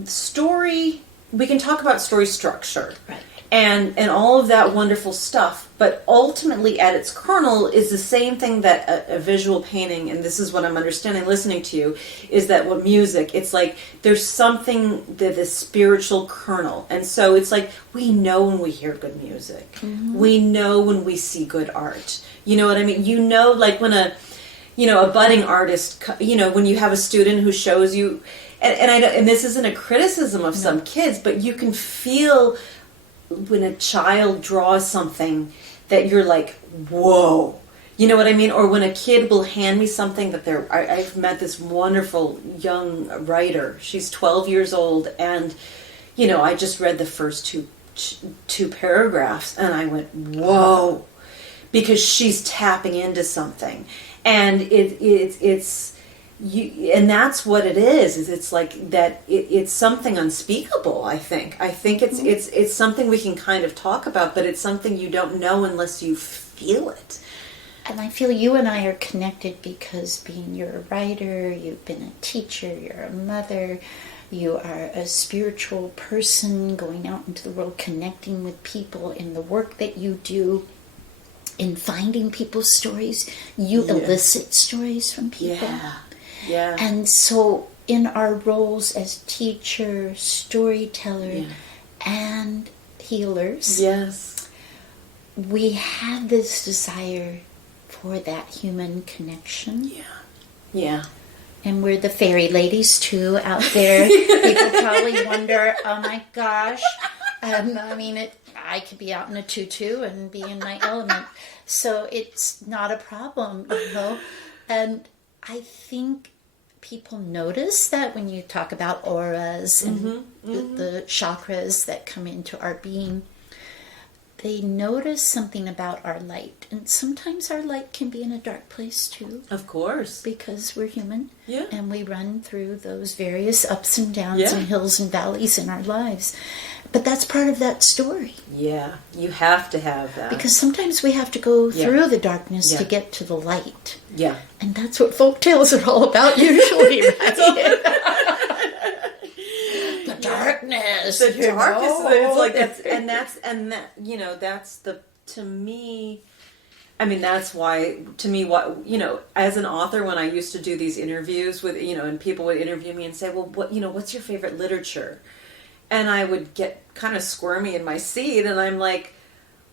story, we can talk about story structure. Right. And all of that wonderful stuff, but ultimately at its kernel is the same thing that a visual painting, and this is what I'm understanding listening to you, is that with music, it's like there's something that is spiritual kernel. And so it's like we know when we hear good music. Mm-hmm. We know when we see good art. You know what I mean? You know, like when a budding artist, when you have a student who shows you, and this isn't a criticism of some kids, but you can feel when a child draws something that you're like, whoa, you know what I mean? Or when a kid will hand me something that I've met this wonderful young writer. She's 12 years old, and I just read the first two paragraphs, and I went, whoa, because she's tapping into something, and it's. And that's what it is it's like that it's something unspeakable. I think it's something we can kind of talk about, but it's something you don't know unless you feel it. And I feel you and I are connected because you're a writer, you've been a teacher, you're a mother, you are a spiritual person going out into the world, connecting with people in the work that you do. In finding people's stories, you elicit stories from people. Yeah. And so in our roles as teacher, storyteller, and healers, we have this desire for that human connection. Yeah. And we're the fairy ladies too out there. People probably wonder, oh my gosh. I could be out in a tutu and be in my element. So it's not a problem, And I think people notice that when you talk about auras and the chakras that come into our being, they notice something about our light. And sometimes our light can be in a dark place too. Of course. Because we're human. Yeah. And we run through those various ups and downs and hills and valleys in our lives. But that's part of that story. Yeah, you have to have that. Because sometimes we have to go through the darkness to get to the light. Yeah. And that's what folk tales are all about usually, right? The darkness. The darkness. It's like that's that's the, to me, I mean, that's why, to me, what, as an author, when I used to do these interviews with, and people would interview me and say, well, what's your favorite literature? And I would get kind of squirmy in my seat, and I'm like,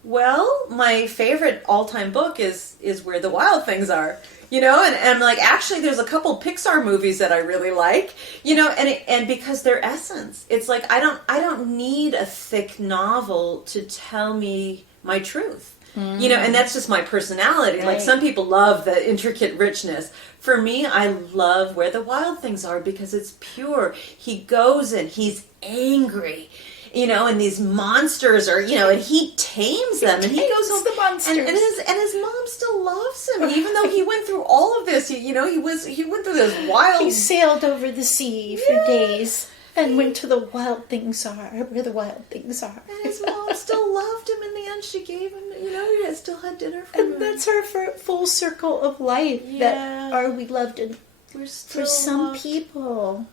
well, my favorite all-time book is Where the Wild Things Are, and I'm like, actually, there's a couple Pixar movies that I really like, and because their essence, it's like, I don't need a thick novel to tell me my truth. And that's just my personality. Right. Like, some people love the intricate richness. For me, I love Where the Wild Things Are because it's pure. He goes in, he's angry, and these monsters are, and he tames them, and he goes home. The monsters. And his mom still loves him, even though he went through all of this. He went through this wild. He sailed over the sea for days. And went to the wild things are, where the wild things are. And his mom still loved him in the end. She gave him, he still had dinner for him. And that's our full circle of life. That are we loved. And we're still for some loved. people,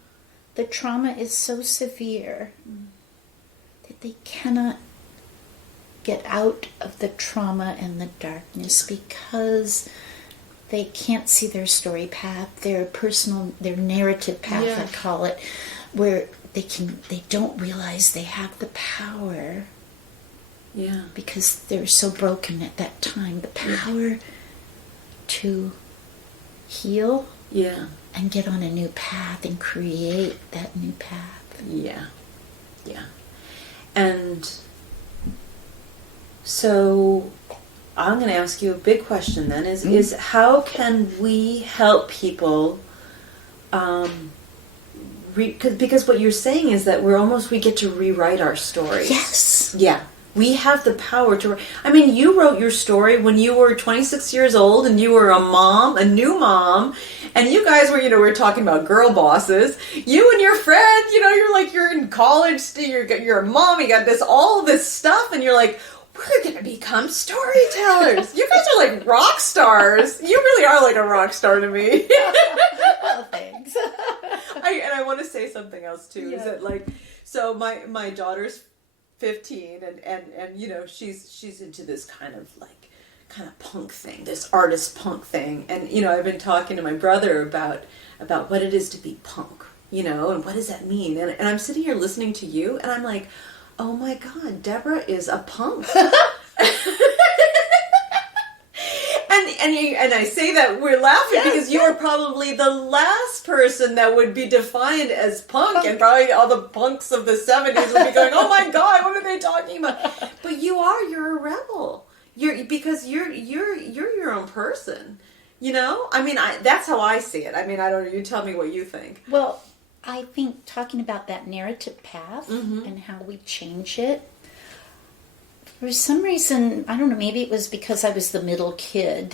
the trauma is so severe that they cannot get out of the trauma and the darkness because they can't see their story path, their narrative path, I call it, where they don't realize they have the power. Yeah. Because they're so broken at that time. The power to heal. Yeah. And get on a new path and create that new path. Yeah. Yeah. And so I'm going to ask you a big question then is how can we help people because what you're saying is that we get to rewrite our stories. Yes. Yeah. We have the power to... I mean, you wrote your story when you were 26 years old and you were a new mom, and you guys were, we're talking about girl bosses. You and your friend, you're in college, you're a mom, you got all this stuff, and you're like, we're going to become storytellers. You guys are like rock stars. You really are like a rock star to me. Well, thanks. I want to say something else too. Is that like, so my daughter's 15 and she's into this kind of punk thing, this artist punk thing, and I've been talking to my brother about what it is to be punk, and what does that mean, and I'm sitting here listening to you and I'm like, oh my God, Debra is a punk. And I say that we're laughing because you are probably the last person that would be defined as punk, and probably all the punks of the 70s would be going, oh my God, what are they talking about? But you're a rebel. Because you're your own person. I mean, that's how I see it. I mean, I don't know, you tell me what you think. Well, I think talking about that narrative path and how we change it, for some reason, I don't know, maybe it was because I was the middle kid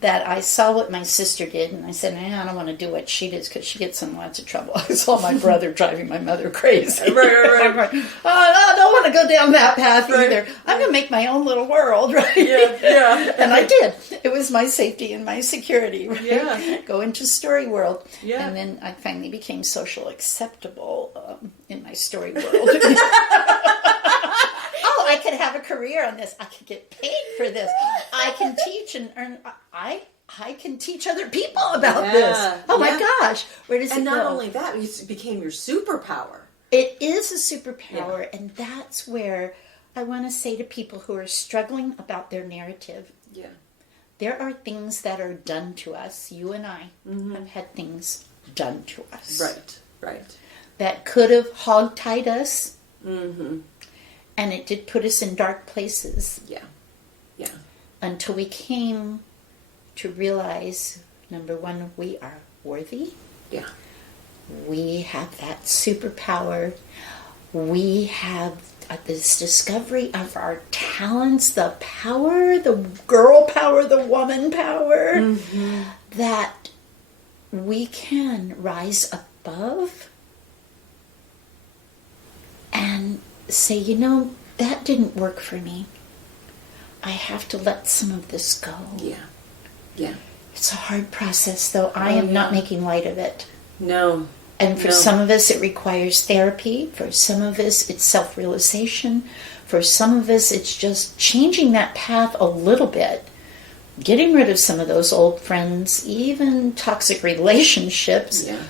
that I saw what my sister did, and I said, I don't want to do what she does because she gets in lots of trouble. I saw my brother driving my mother crazy. Right. I don't want to go down that path either. I'm going to make my own little world, right? Yeah. And I did. It was my safety and my security, right? Yeah. Go into story world. Yeah. And then I finally became social acceptable in my story world. I could have a career on this. I could get paid for this. I can teach and earn. I can teach other people about this. Oh my gosh. Where does it go? And not only that, it became your superpower. It is a superpower. And that's where I want to say to people who are struggling about their narrative. Yeah. There are things that are done to us. You and I have had things done to us. Right. That could have hogtied us. Mm-hmm. And it did put us in dark places. Yeah. Until we came to realize, number one, we are worthy. Yeah. We have that superpower. We have this discovery of our talents, the power, the girl power, the woman power, that we can rise above and say, you know, that didn't work for me. I have to let some of this go. Yeah. Yeah. It's a hard process, though. I am not making light of it. No. And for some of us, it requires therapy. For some of us, it's self-realization. For some of us, it's just changing that path a little bit. Getting rid of some of those old friends, even toxic relationships. Yeah.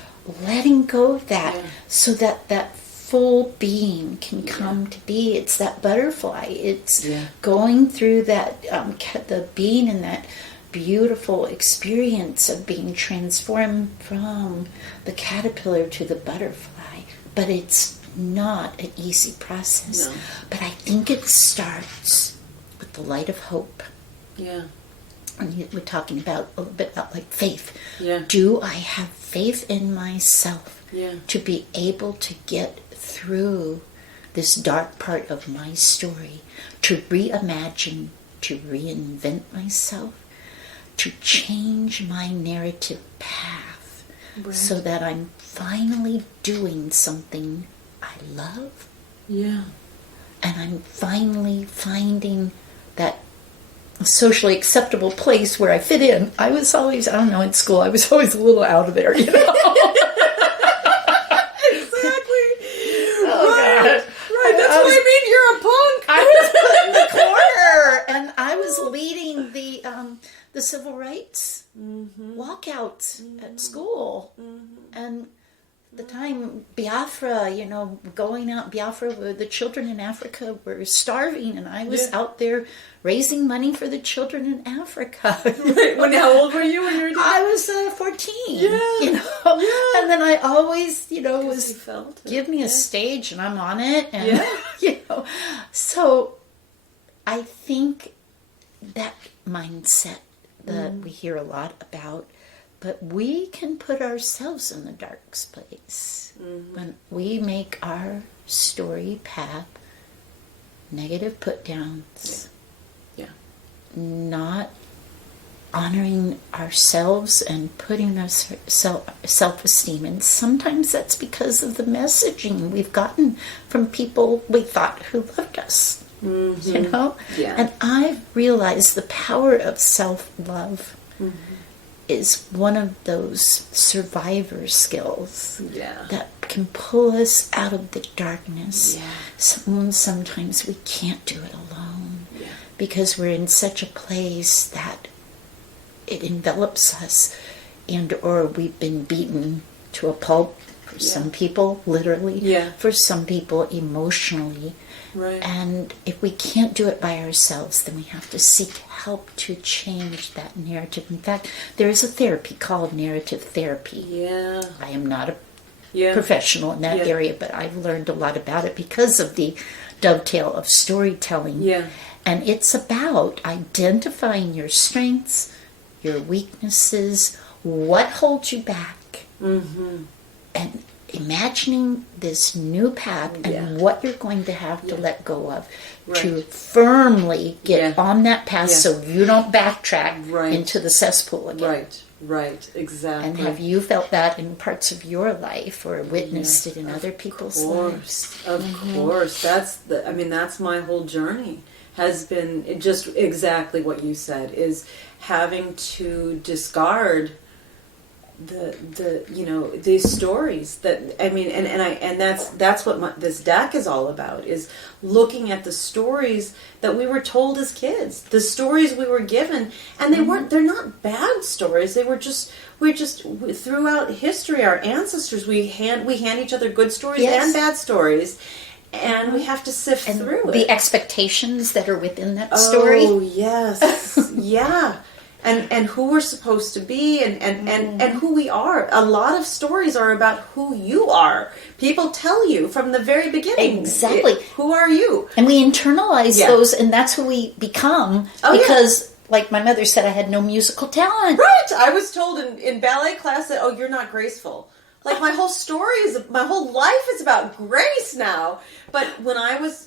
Letting go of that so that that full being can come to be. It's that butterfly. It's going through that, the being in that beautiful experience of being transformed from the caterpillar to the butterfly. But it's not an easy process. No. But I think it starts with the light of hope. Yeah. And we're talking about a little bit about like faith. Yeah. Do I have faith in myself to be able to get through this dark part of my story, to reimagine, to reinvent myself, to change my narrative path so that I'm finally doing something I love. Yeah. And I'm finally finding that socially acceptable place where I fit in. I was always, I don't know, in school, I was always a little out of there, you know? Exactly. Right, that's what I mean, you're a punk. I was put in the corner, and I was leading the civil rights walkouts at school. And the time Biafra, you know, going out Biafra, where the children in Africa were starving, and I was out there raising money for the children in Africa. Right. How old were you when you were doing I was 14. Yeah. You know, and then I always, you know, was give me a Yeah. stage and I'm on it, and you know, so I think that mindset that we hear a lot about. But we can put ourselves in the dark place when we make our story path negative put-downs, not honoring ourselves and putting our self-esteem. And sometimes that's because of the messaging we've gotten from people we thought who loved us, you know? Yeah. And I've realized the power of self-love is one of those survivor skills that can pull us out of the darkness. Sometimes we can't do it alone because we're in such a place that it envelops us, and or we've been beaten to a pulp. For some people, literally. For some people, emotionally. Right. And if we can't do it by ourselves, then we have to seek help to change that narrative. In fact, there is a therapy called narrative therapy. Yeah. I am not a professional in that area, but I've learned a lot about it because of the dovetail of storytelling. Yeah. And it's about identifying your strengths, your weaknesses, what holds you back, and imagining this new path and what you're going to have to let go of to firmly get on that path so you don't backtrack into the cesspool again. Right, exactly. And have you felt that in parts of your life or witnessed it in other people's lives? Of course. That's my whole journey. Has been just exactly what you said, is having to discard these stories that and that's what this deck is all about, is looking at the stories that we were told as kids, the stories we were given, and they're not bad stories. We're just throughout history, our ancestors, we hand each other good stories and bad stories, and we have to sift through the expectations that are within that story. Oh yes. And who we're supposed to be, and who we are. A lot of stories are about who you are. People tell you from the very beginning. Exactly. Who are you? And we internalize those, and that's who we become. Because, like my mother said, I had no musical talent. Right. I was told in ballet class that, you're not graceful. Like my whole my whole life is about grace now. But when I was,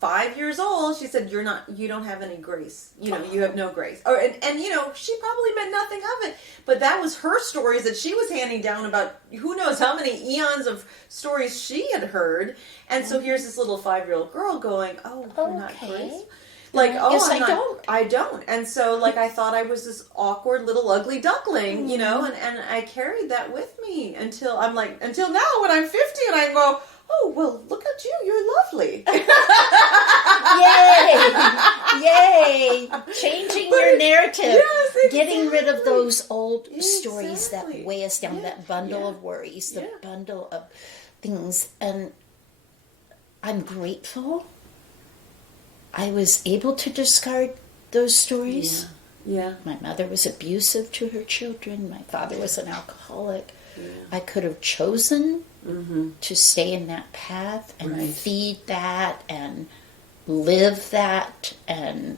5 years old, she said, you don't have any grace. You have no grace. And she probably meant nothing of it. But that was her stories that she was handing down about who knows how many eons of stories she had heard. And so here's this little 5-year-old girl going, oh, you're not grace. Like, I don't. And so, like, I thought I was this awkward little ugly duckling, and I carried that with me until now when I'm 50 and I go, oh, well, look at you. You're lovely. Yay. Changing your narrative. Yes, exactly. Getting rid of those old stories that weigh us down, that bundle of worries, the bundle of things. And I'm grateful I was able to discard those stories. Yeah. My mother was abusive to her children. My father was an alcoholic. Yeah. I could have chosen to stay in that path and feed that and live that and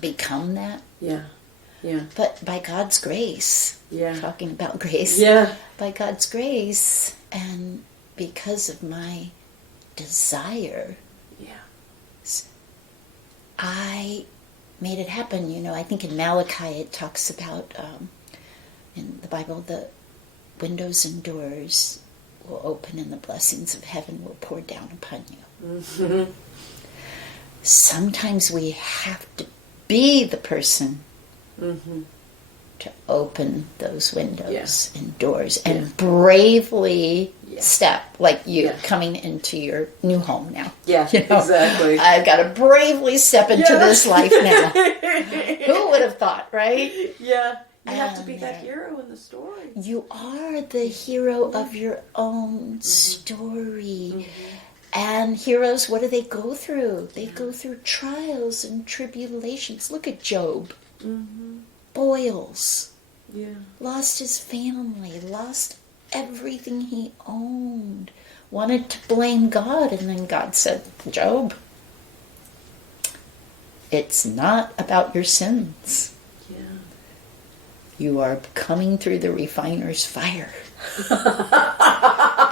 become that. Yeah. Yeah. But by God's grace, talking about grace, by God's grace and because of my desire, I made it happen. I think in Malachi it talks about, in the Bible, the windows and doors will open and the blessings of heaven will pour down upon you. Mm-hmm. Sometimes we have to be the person to open those windows and doors and bravely step, like you coming into your new home now. Yeah, exactly. I've got to bravely step into this life now. Who would have thought, right? Yeah. You have to be that hero in the story. You are the hero of your own story. Mm-hmm. And heroes, what do they go through? They go through trials and tribulations. Look at Job. Mm-hmm. Boils. Yeah. Lost his family. Lost everything he owned. Wanted to blame God. And then God said, Job, it's not about your sins. Yeah. You are coming through the refiner's fire.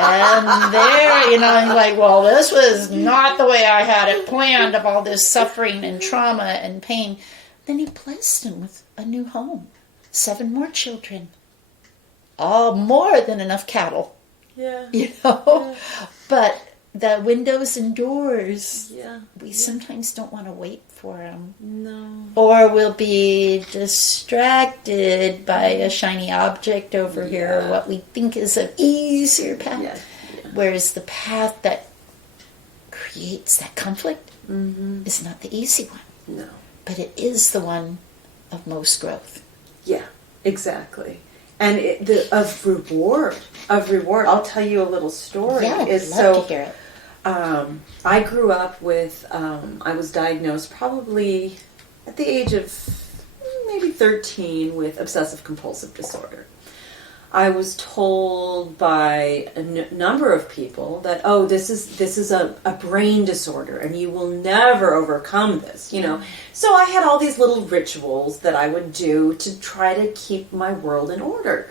And there, I'm like, well, this was not the way I had it planned, of all this suffering and trauma and pain. Then he blessed him with a new home, 7 more children, all more than enough cattle. Yeah. But the windows and doors, we sometimes don't want to wait for them. No. Or we'll be distracted by a shiny object over here, or what we think is an easier path. Yeah. Yeah. Whereas the path that creates that conflict is not the easy one. No. But it is the one of most growth. Yeah, exactly. And of reward. I'll tell you a little story. Yeah, I'd love to hear it. I grew up with, I was diagnosed probably at the age of maybe 13 with obsessive compulsive disorder. I was told by a number of people that, this is a brain disorder and you will never overcome this, So I had all these little rituals that I would do to try to keep my world in order.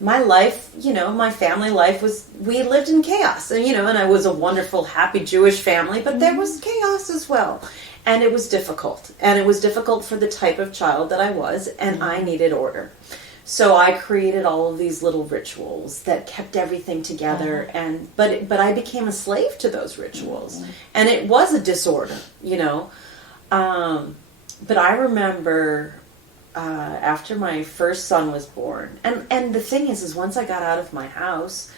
My life, my family life we lived in chaos. And, and I was a wonderful, happy Jewish family, but there was chaos as well. And it was difficult. And it was difficult for the type of child that I was, and I needed order. So I created all of these little rituals that kept everything together, but I became a slave to those rituals, and it was a disorder, But I remember after my first son was born, and the thing is once I got out of my house,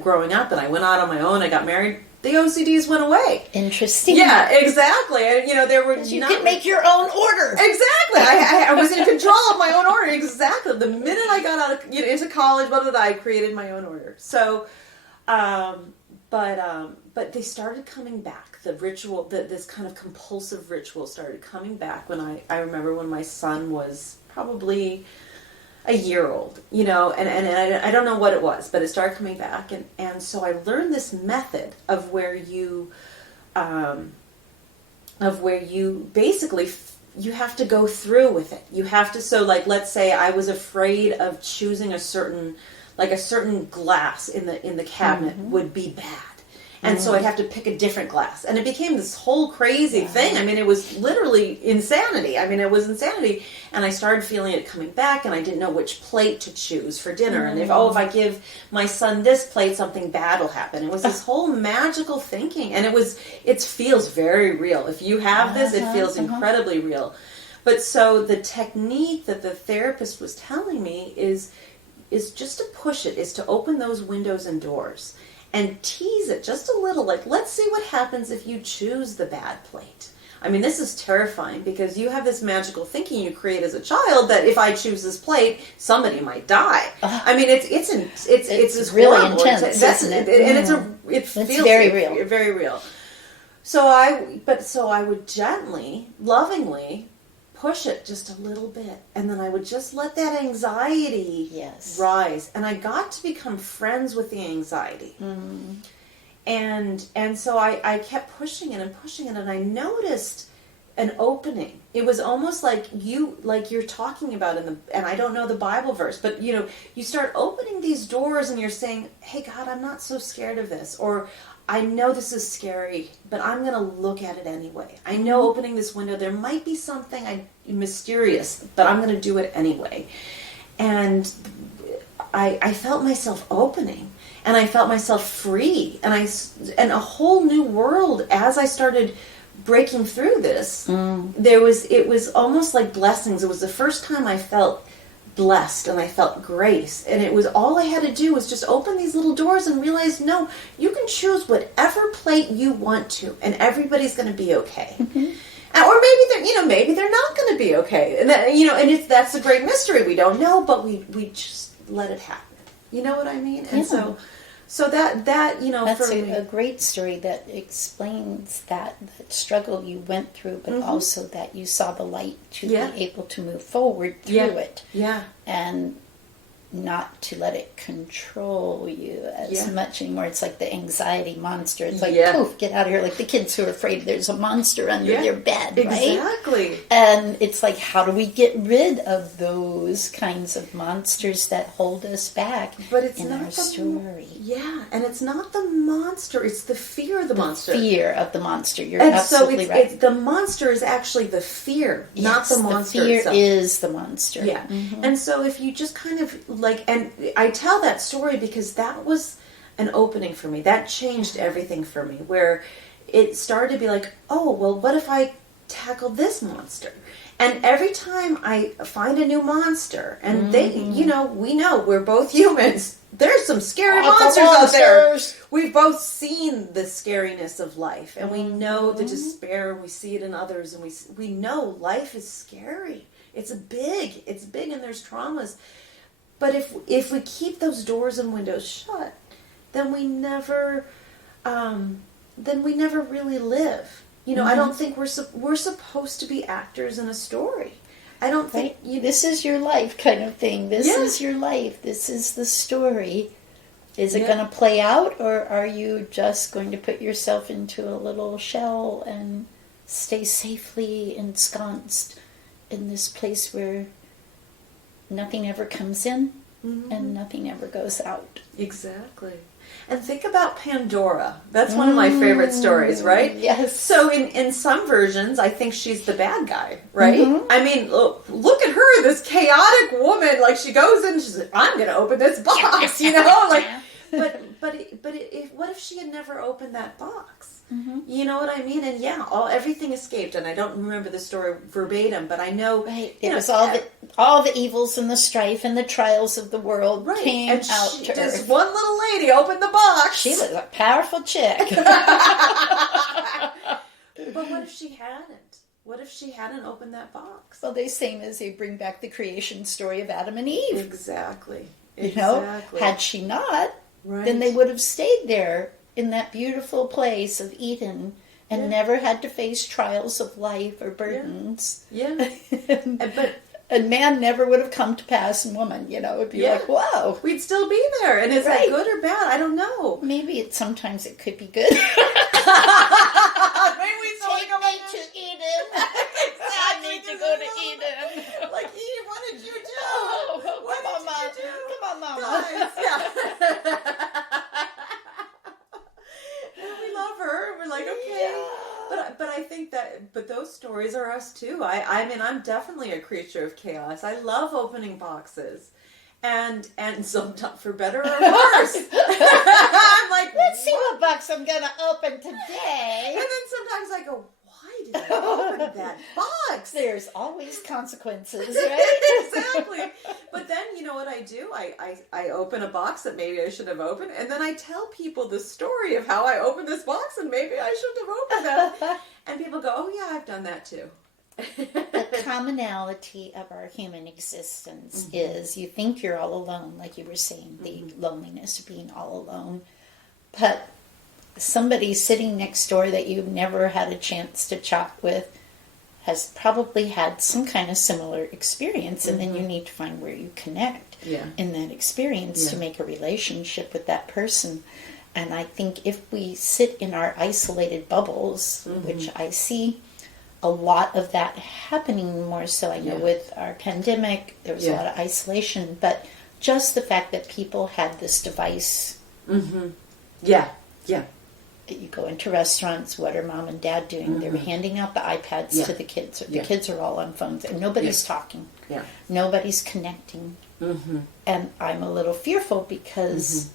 growing up, and I went out on my own, I got married, the OCDs went away. Interesting. Yeah, exactly. And, there were... You could make your own order. Exactly. I was in control of my own order. Exactly. The minute I got out of, into college, I created my own order. So, but they started coming back. The ritual, this kind of compulsive ritual started coming back when I remember when my son was probably a year old, and I don't know what it was, but it started coming back, and so I learned this method of where you basically you have to go through with it. You have to, so like let's say I was afraid of choosing a certain like a certain glass in the cabinet would be bad. And so I'd have to pick a different glass. And it became this whole crazy thing. I mean, it was literally insanity. I mean, it was insanity. And I started feeling it coming back, and I didn't know which plate to choose for dinner. And if I give my son this plate, something bad will happen. It was this whole magical thinking. And it feels very real. If you have this, it feels incredibly real. But so the technique that the therapist was telling me is just to push it, is to open those windows and doors. And tease it just a little, like, let's see what happens if you choose the bad plate. I mean, this is terrifying because you have this magical thinking you create as a child that if I choose this plate, somebody might die. I mean, it's really horrible. intense, isn't it? And it feels very real. Very real. So I would gently, lovingly push it just a little bit, and then I would just let that anxiety rise, and I got to become friends with the anxiety. And so I kept pushing it, and I noticed an opening. It was almost like you're talking about and I don't know the Bible verse, but you start opening these doors and you're saying, hey God, I'm not so scared of this, or I know this is scary, but I'm going to look at it anyway. I know opening this window, there might be something mysterious, but I'm going to do it anyway. And I felt myself opening, and I felt myself free, and a whole new world as I started breaking through this. It was almost like blessings. It was the first time I felt blessed, and I felt grace, and it was all I had to do was just open these little doors and realize, no, you can choose whatever plate you want to, and everybody's going to be okay. Or maybe they're not going to be okay, and that's a great mystery. We don't know, but we just let it happen. You know what I mean? And so that that's for me, a great story that explains that struggle you went through, but also that you saw the light to be able to move forward through it. Yeah. And not to let it control you as much anymore. It's like the anxiety monster. It's like, poof, get out of here. Like the kids who are afraid there's a monster under their bed, right? Exactly. And it's like, how do we get rid of those kinds of monsters that hold us back in our story? Yeah, and it's not the monster. It's the fear of the monster. Fear of the monster. You're absolutely right. The monster is actually the fear, not the monster itself. The fear is the monster. Yeah. And so if you just kind of and I tell that story because that was an opening for me. That changed everything for me, where it started to be like, oh, well, what if I tackle this monster? And every time I find a new monster, and we know we're both humans. There's some scary monsters out there. We've both seen the scariness of life, and we know the despair. We see it in others, and we know life is scary. It's big, and there's traumas. But if we keep those doors and windows shut, then we never really live. I don't think we're supposed to be actors in a story. I don't think this is your life kind of thing. This is your life. This is the story. Is it going to play out, or are you just going to put yourself into a little shell and stay safely ensconced in this place where nothing ever comes in and nothing ever goes out? Exactly. And think about Pandora. That's one of my favorite stories, right? Yes. So in some versions, I think she's the bad guy, right? I mean, look at her, this chaotic woman. Like, she goes in and she's like, I'm going to open this box, But what if she had never opened that box? You know what I mean? And everything escaped, and I don't remember the story verbatim, but I know it was all the evils and the strife and the trials of the world came out to this earth. One little lady opened the box. She was a powerful chick. But what if she hadn't? What if she hadn't opened that box? Well, they same as they bring back the creation story of Adam and Eve. Exactly. Had she not, then they would have stayed there in that beautiful place of Eden and never had to face trials of life or burdens. And man never would have come to pass, and woman, it'd be like, whoa. We'd still be there. And is that good or bad? I don't know. Maybe sometimes it could be good. Maybe we Take me to Eden. I need to go to Eden. Like, Eve, what did you do? Come on, Mama. Guys, but those stories are us too. I mean, I'm definitely a creature of chaos. I love opening boxes. And sometimes for better or worse. I'm like, let's see what box I'm going to open today. And then sometimes I go, why did I open that box? There's always consequences, right? Exactly. But then, you know what I do? I open a box that maybe I should have opened, and then I tell people the story of how I opened this box, and maybe I shouldn't have opened that. And people go, oh yeah, I've done that too. The commonality of our human existence is you think you're all alone, like you were saying, the loneliness of being all alone. But somebody sitting next door that you've never had a chance to chat with has probably had some kind of similar experience, and then you need to find where you connect in that experience to make a relationship with that person. And I think if we sit in our isolated bubbles, which I see a lot of that happening more so, I know with our pandemic, there was a lot of isolation, but just the fact that people had this device. You go into restaurants, what are mom and dad doing? They're handing out the iPads to the kids. The kids are all on phones, and nobody's talking. Nobody's connecting. And I'm a little fearful because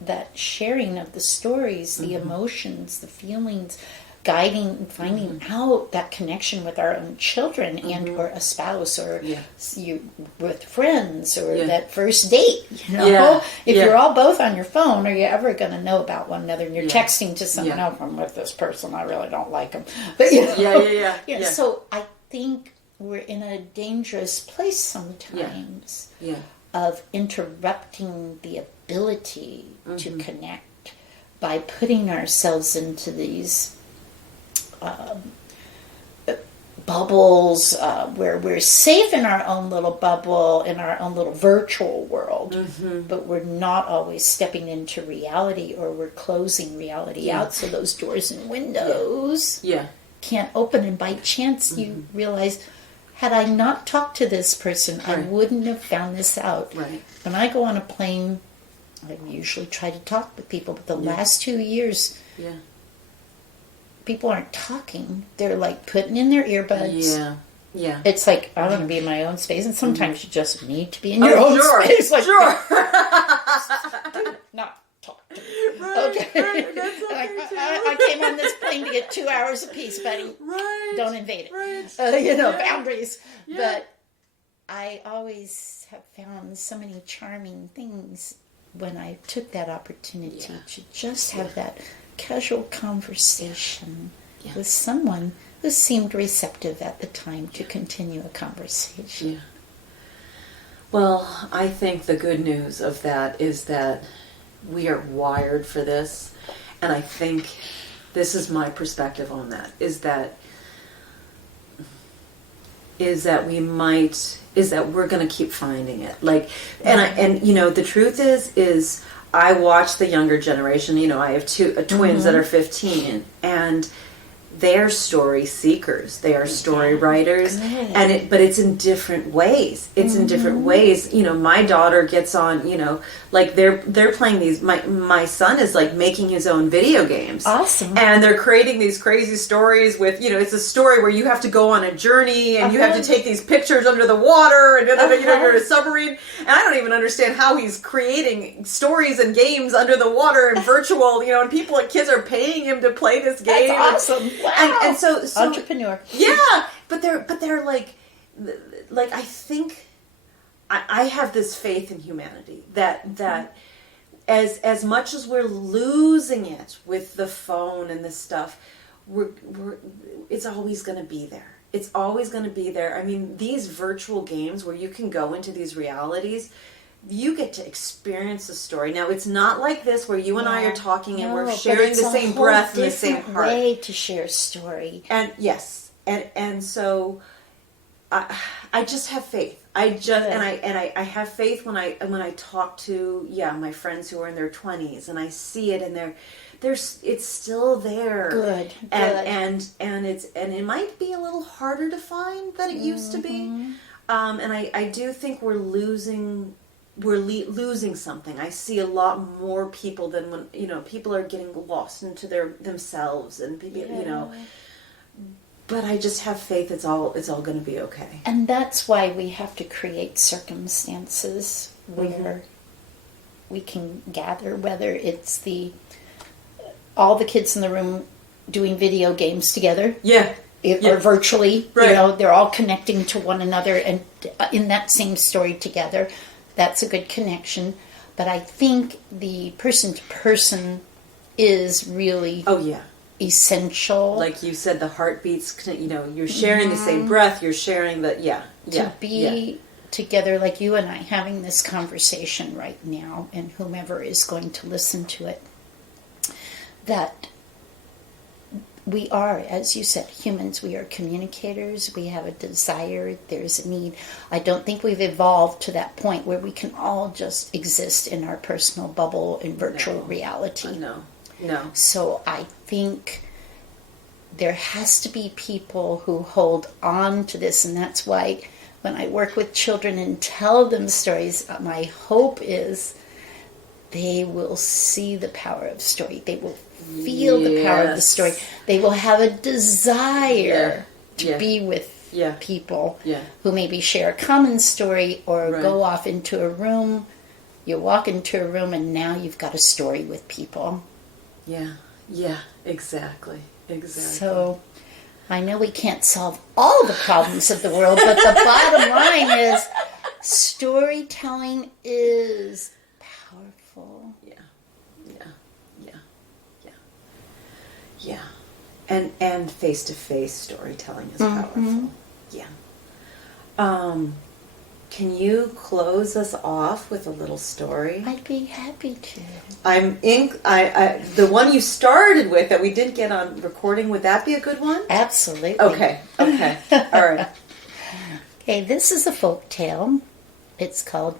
that sharing of the stories, the emotions, the feelings, guiding, finding out that connection with our own children and or a spouse or you with friends or that first date, you know, if you're all both on your phone, are you ever going to know about one another? And you're texting to someone else, I'm with this person, I really don't like them. But you know, so I think we're in a dangerous place sometimes of interrupting the ability to connect by putting ourselves into these bubbles where we're safe in our own little bubble, in our own little virtual world, but we're not always stepping into reality, or we're closing reality out, so those doors and windows can't open, and by chance you realize, had I not talked to this person, I wouldn't have found this out. When I go on a plane, I usually try to talk with people, but the last 2 years people aren't talking. They're like putting in their earbuds. It's like, I want to be in my own space, and sometimes you just need to be in your own space. Like, do not talk to me. Okay. That's I came on this plane to get 2 hours apiece, buddy. Don't invade it. You know, boundaries. But I always have found so many charming things when I took that opportunity to just have that casual conversation with someone who seemed receptive at the time to continue a conversation. Well, I think the good news of that is that we are wired for this, and I think this is my perspective on that, is that we're going to keep finding it. Like, and you know, the truth is I watch the younger generation. You know, I have twins that are 15, and they're story seekers. They are story writers, but it's in different ways. It's in different ways. You know, my daughter gets on. You know, like they're playing these. My son is like making his own video games. Awesome. And they're creating these crazy stories with, you know, it's a story where you have to go on a journey and you have to take these pictures under the water and you know, you're in a submarine. And I don't even understand how he's creating stories and games under the water and virtual. You know, and kids are paying him to play this game. That's awesome. Wow. And so entrepreneur. Yeah, but they're like I think I have this faith in humanity that as much as we're losing it with the phone and this stuff, it's always going to be there. It's always going to be there. I mean, these virtual games where you can go into these realities, you get to experience the story. Now, it's not like this where you and I are talking and we're sharing the same breath and the same heart. It's a way to share story. And yes, and so I just have faith. I have faith when I talk to my friends who are in their 20s, and I see it, and it's still there. Good. And it might be a little harder to find than it used to be. And I do think we're losing something. I see a lot more people than when, you know, people are getting lost into themselves, and people, you know, but I just have faith it's all going to be okay. And that's why we have to create circumstances where we can gather, whether it's all the kids in the room doing video games together. Yeah. Or virtually, right. They're all connecting to one another and in that same story together. That's a good connection. But I think the person to person is really essential. Like you said, the heartbeats, you're sharing the same breath, you're sharing to be together like you and I having this conversation right now, and whomever is going to listen to it, that we are, as you said, humans. We are communicators. We have a desire. There's a need. I don't think we've evolved to that point where we can all just exist in our personal bubble in virtual reality. No. So I think there has to be people who hold on to this, and that's why when I work with children and tell them stories, my hope is they will see the power of story. They will feel the power of the story. They will have a desire to be with people who maybe share a common story or go off into a room. You walk into a room and now you've got a story with people. Yeah, exactly. So I know we can't solve all the problems of the world, but the bottom line is storytelling is powerful. Yeah. And face-to-face storytelling is powerful. Yeah. Can you close us off with a little story? I'd be happy to. The one you started with that we didn't get on recording, would that be a good one? Absolutely. Okay. All right. Okay, this is a folk tale. It's called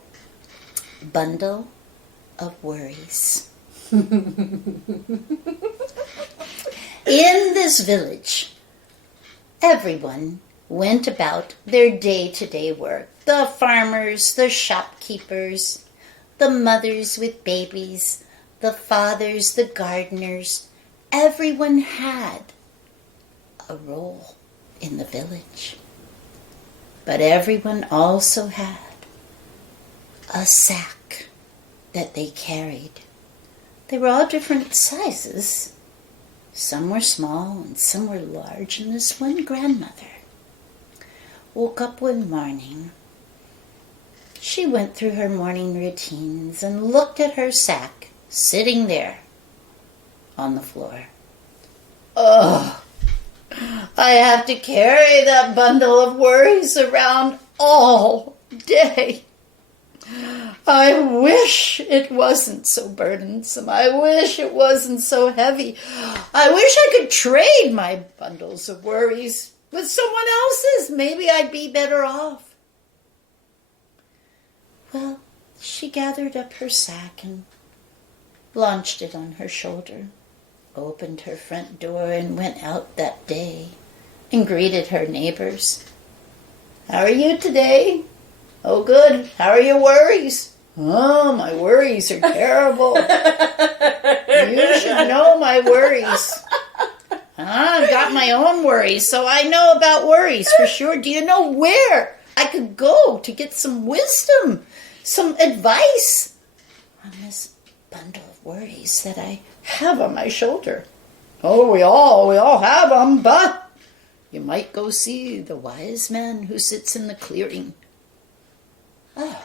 Bundle of Worries. In this village, everyone went about their day-to-day work. The farmers, the shopkeepers, the mothers with babies, the fathers, the gardeners. Everyone had a role in the village. But everyone also had a sack that they carried. They were all different sizes. Some were small and some were large, and this one grandmother woke up one morning. She went through her morning routines and looked at her sack sitting there on the floor. Oh, I have to carry that bundle of worries around all day. I wish it wasn't so burdensome. I wish it wasn't so heavy. I wish I could trade my bundles of worries with someone else's. Maybe I'd be better off. Well, she gathered up her sack and launched it on her shoulder, opened her front door and went out that day and greeted her neighbors. How are you today? Oh, good. How are your worries? Oh, my worries are terrible. You should know my worries. I've got my own worries, so I know about worries for sure. Do you know where I could go to get some wisdom, some advice on this bundle of worries that I have on my shoulder? Oh, we all have them, but you might go see the wise man who sits in the clearing. Oh,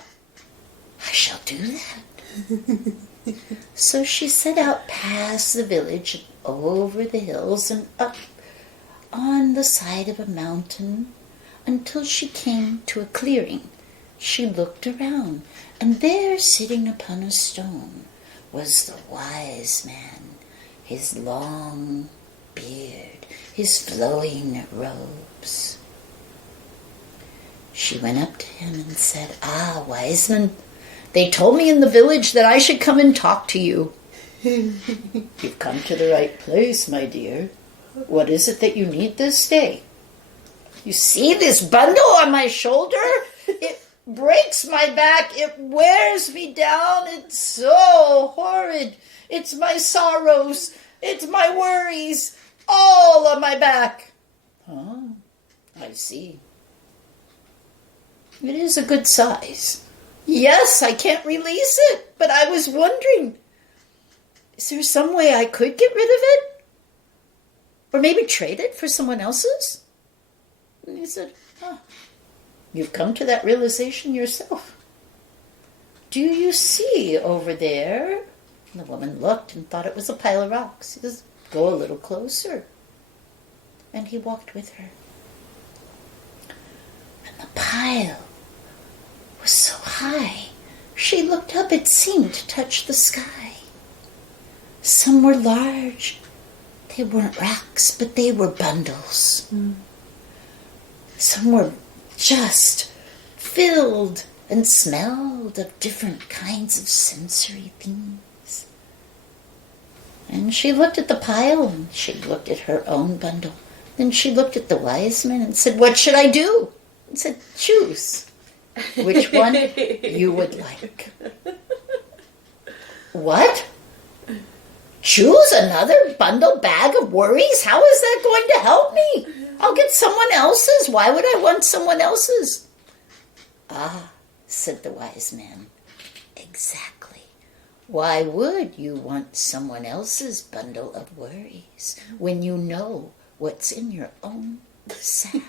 I shall do that. So she set out past the village, over the hills and up on the side of a mountain until she came to a clearing. She looked around, and there, sitting upon a stone, was the wise man, his long beard, his flowing robes. She went up to him and said, "Ah, wise man, they told me in the village that I should come and talk to you." "You've come to the right place, my dear. What is it that you need this day?" "You see this bundle on my shoulder? It breaks my back. It wears me down. It's so horrid. It's my sorrows. It's my worries, all on my back." Oh, I see. It is a good size. Yes, I can't release it, but I was wondering, is there some way I could get rid of it? Or maybe trade it for someone else's? And he said, you've come to that realization yourself. Do you see over there? And the woman looked and thought it was a pile of rocks. He says, go a little closer. And he walked with her. And the pile was so high, she looked up, it seemed to touch the sky. Some were large. They weren't rocks, but they were bundles. Some were just filled and smelled of different kinds of sensory things. And she looked at the pile, and she looked at her own bundle. Then she looked at the wise men and said, what should I do? And said, choose which one you would like. What? Choose another bundle bag of worries? How is that going to help me? I'll get someone else's. Why would I want someone else's? Ah, said the wise man, exactly. Why would you want someone else's bundle of worries when you know what's in your own sack?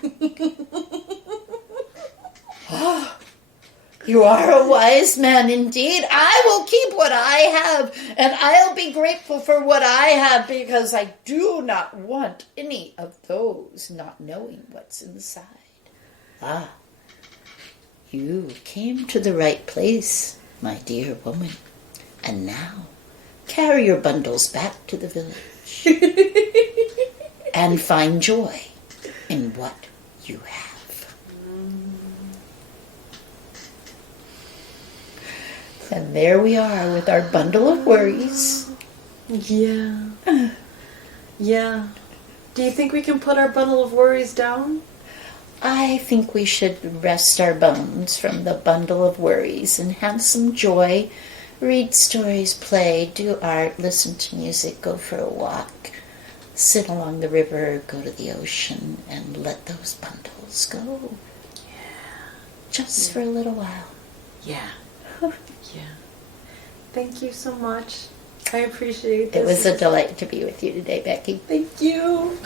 You are a wise man indeed. I will keep what I have, and I'll be grateful for what I have, because I do not want any of those not knowing what's inside. Ah, you came to the right place, my dear woman. And now, carry your bundles back to the village and find joy in what you have. And there we are with our bundle of worries. Yeah. Yeah. Do you think we can put our bundle of worries down? I think we should rest our bones from the bundle of worries and have some joy. Read stories, play, do art, listen to music, go for a walk, sit along the river, go to the ocean, and let those bundles go. Yeah. Just for a little while. Yeah. Yeah. Thank you so much. I appreciate this. It was a delight to be with you today, Becky. Thank you.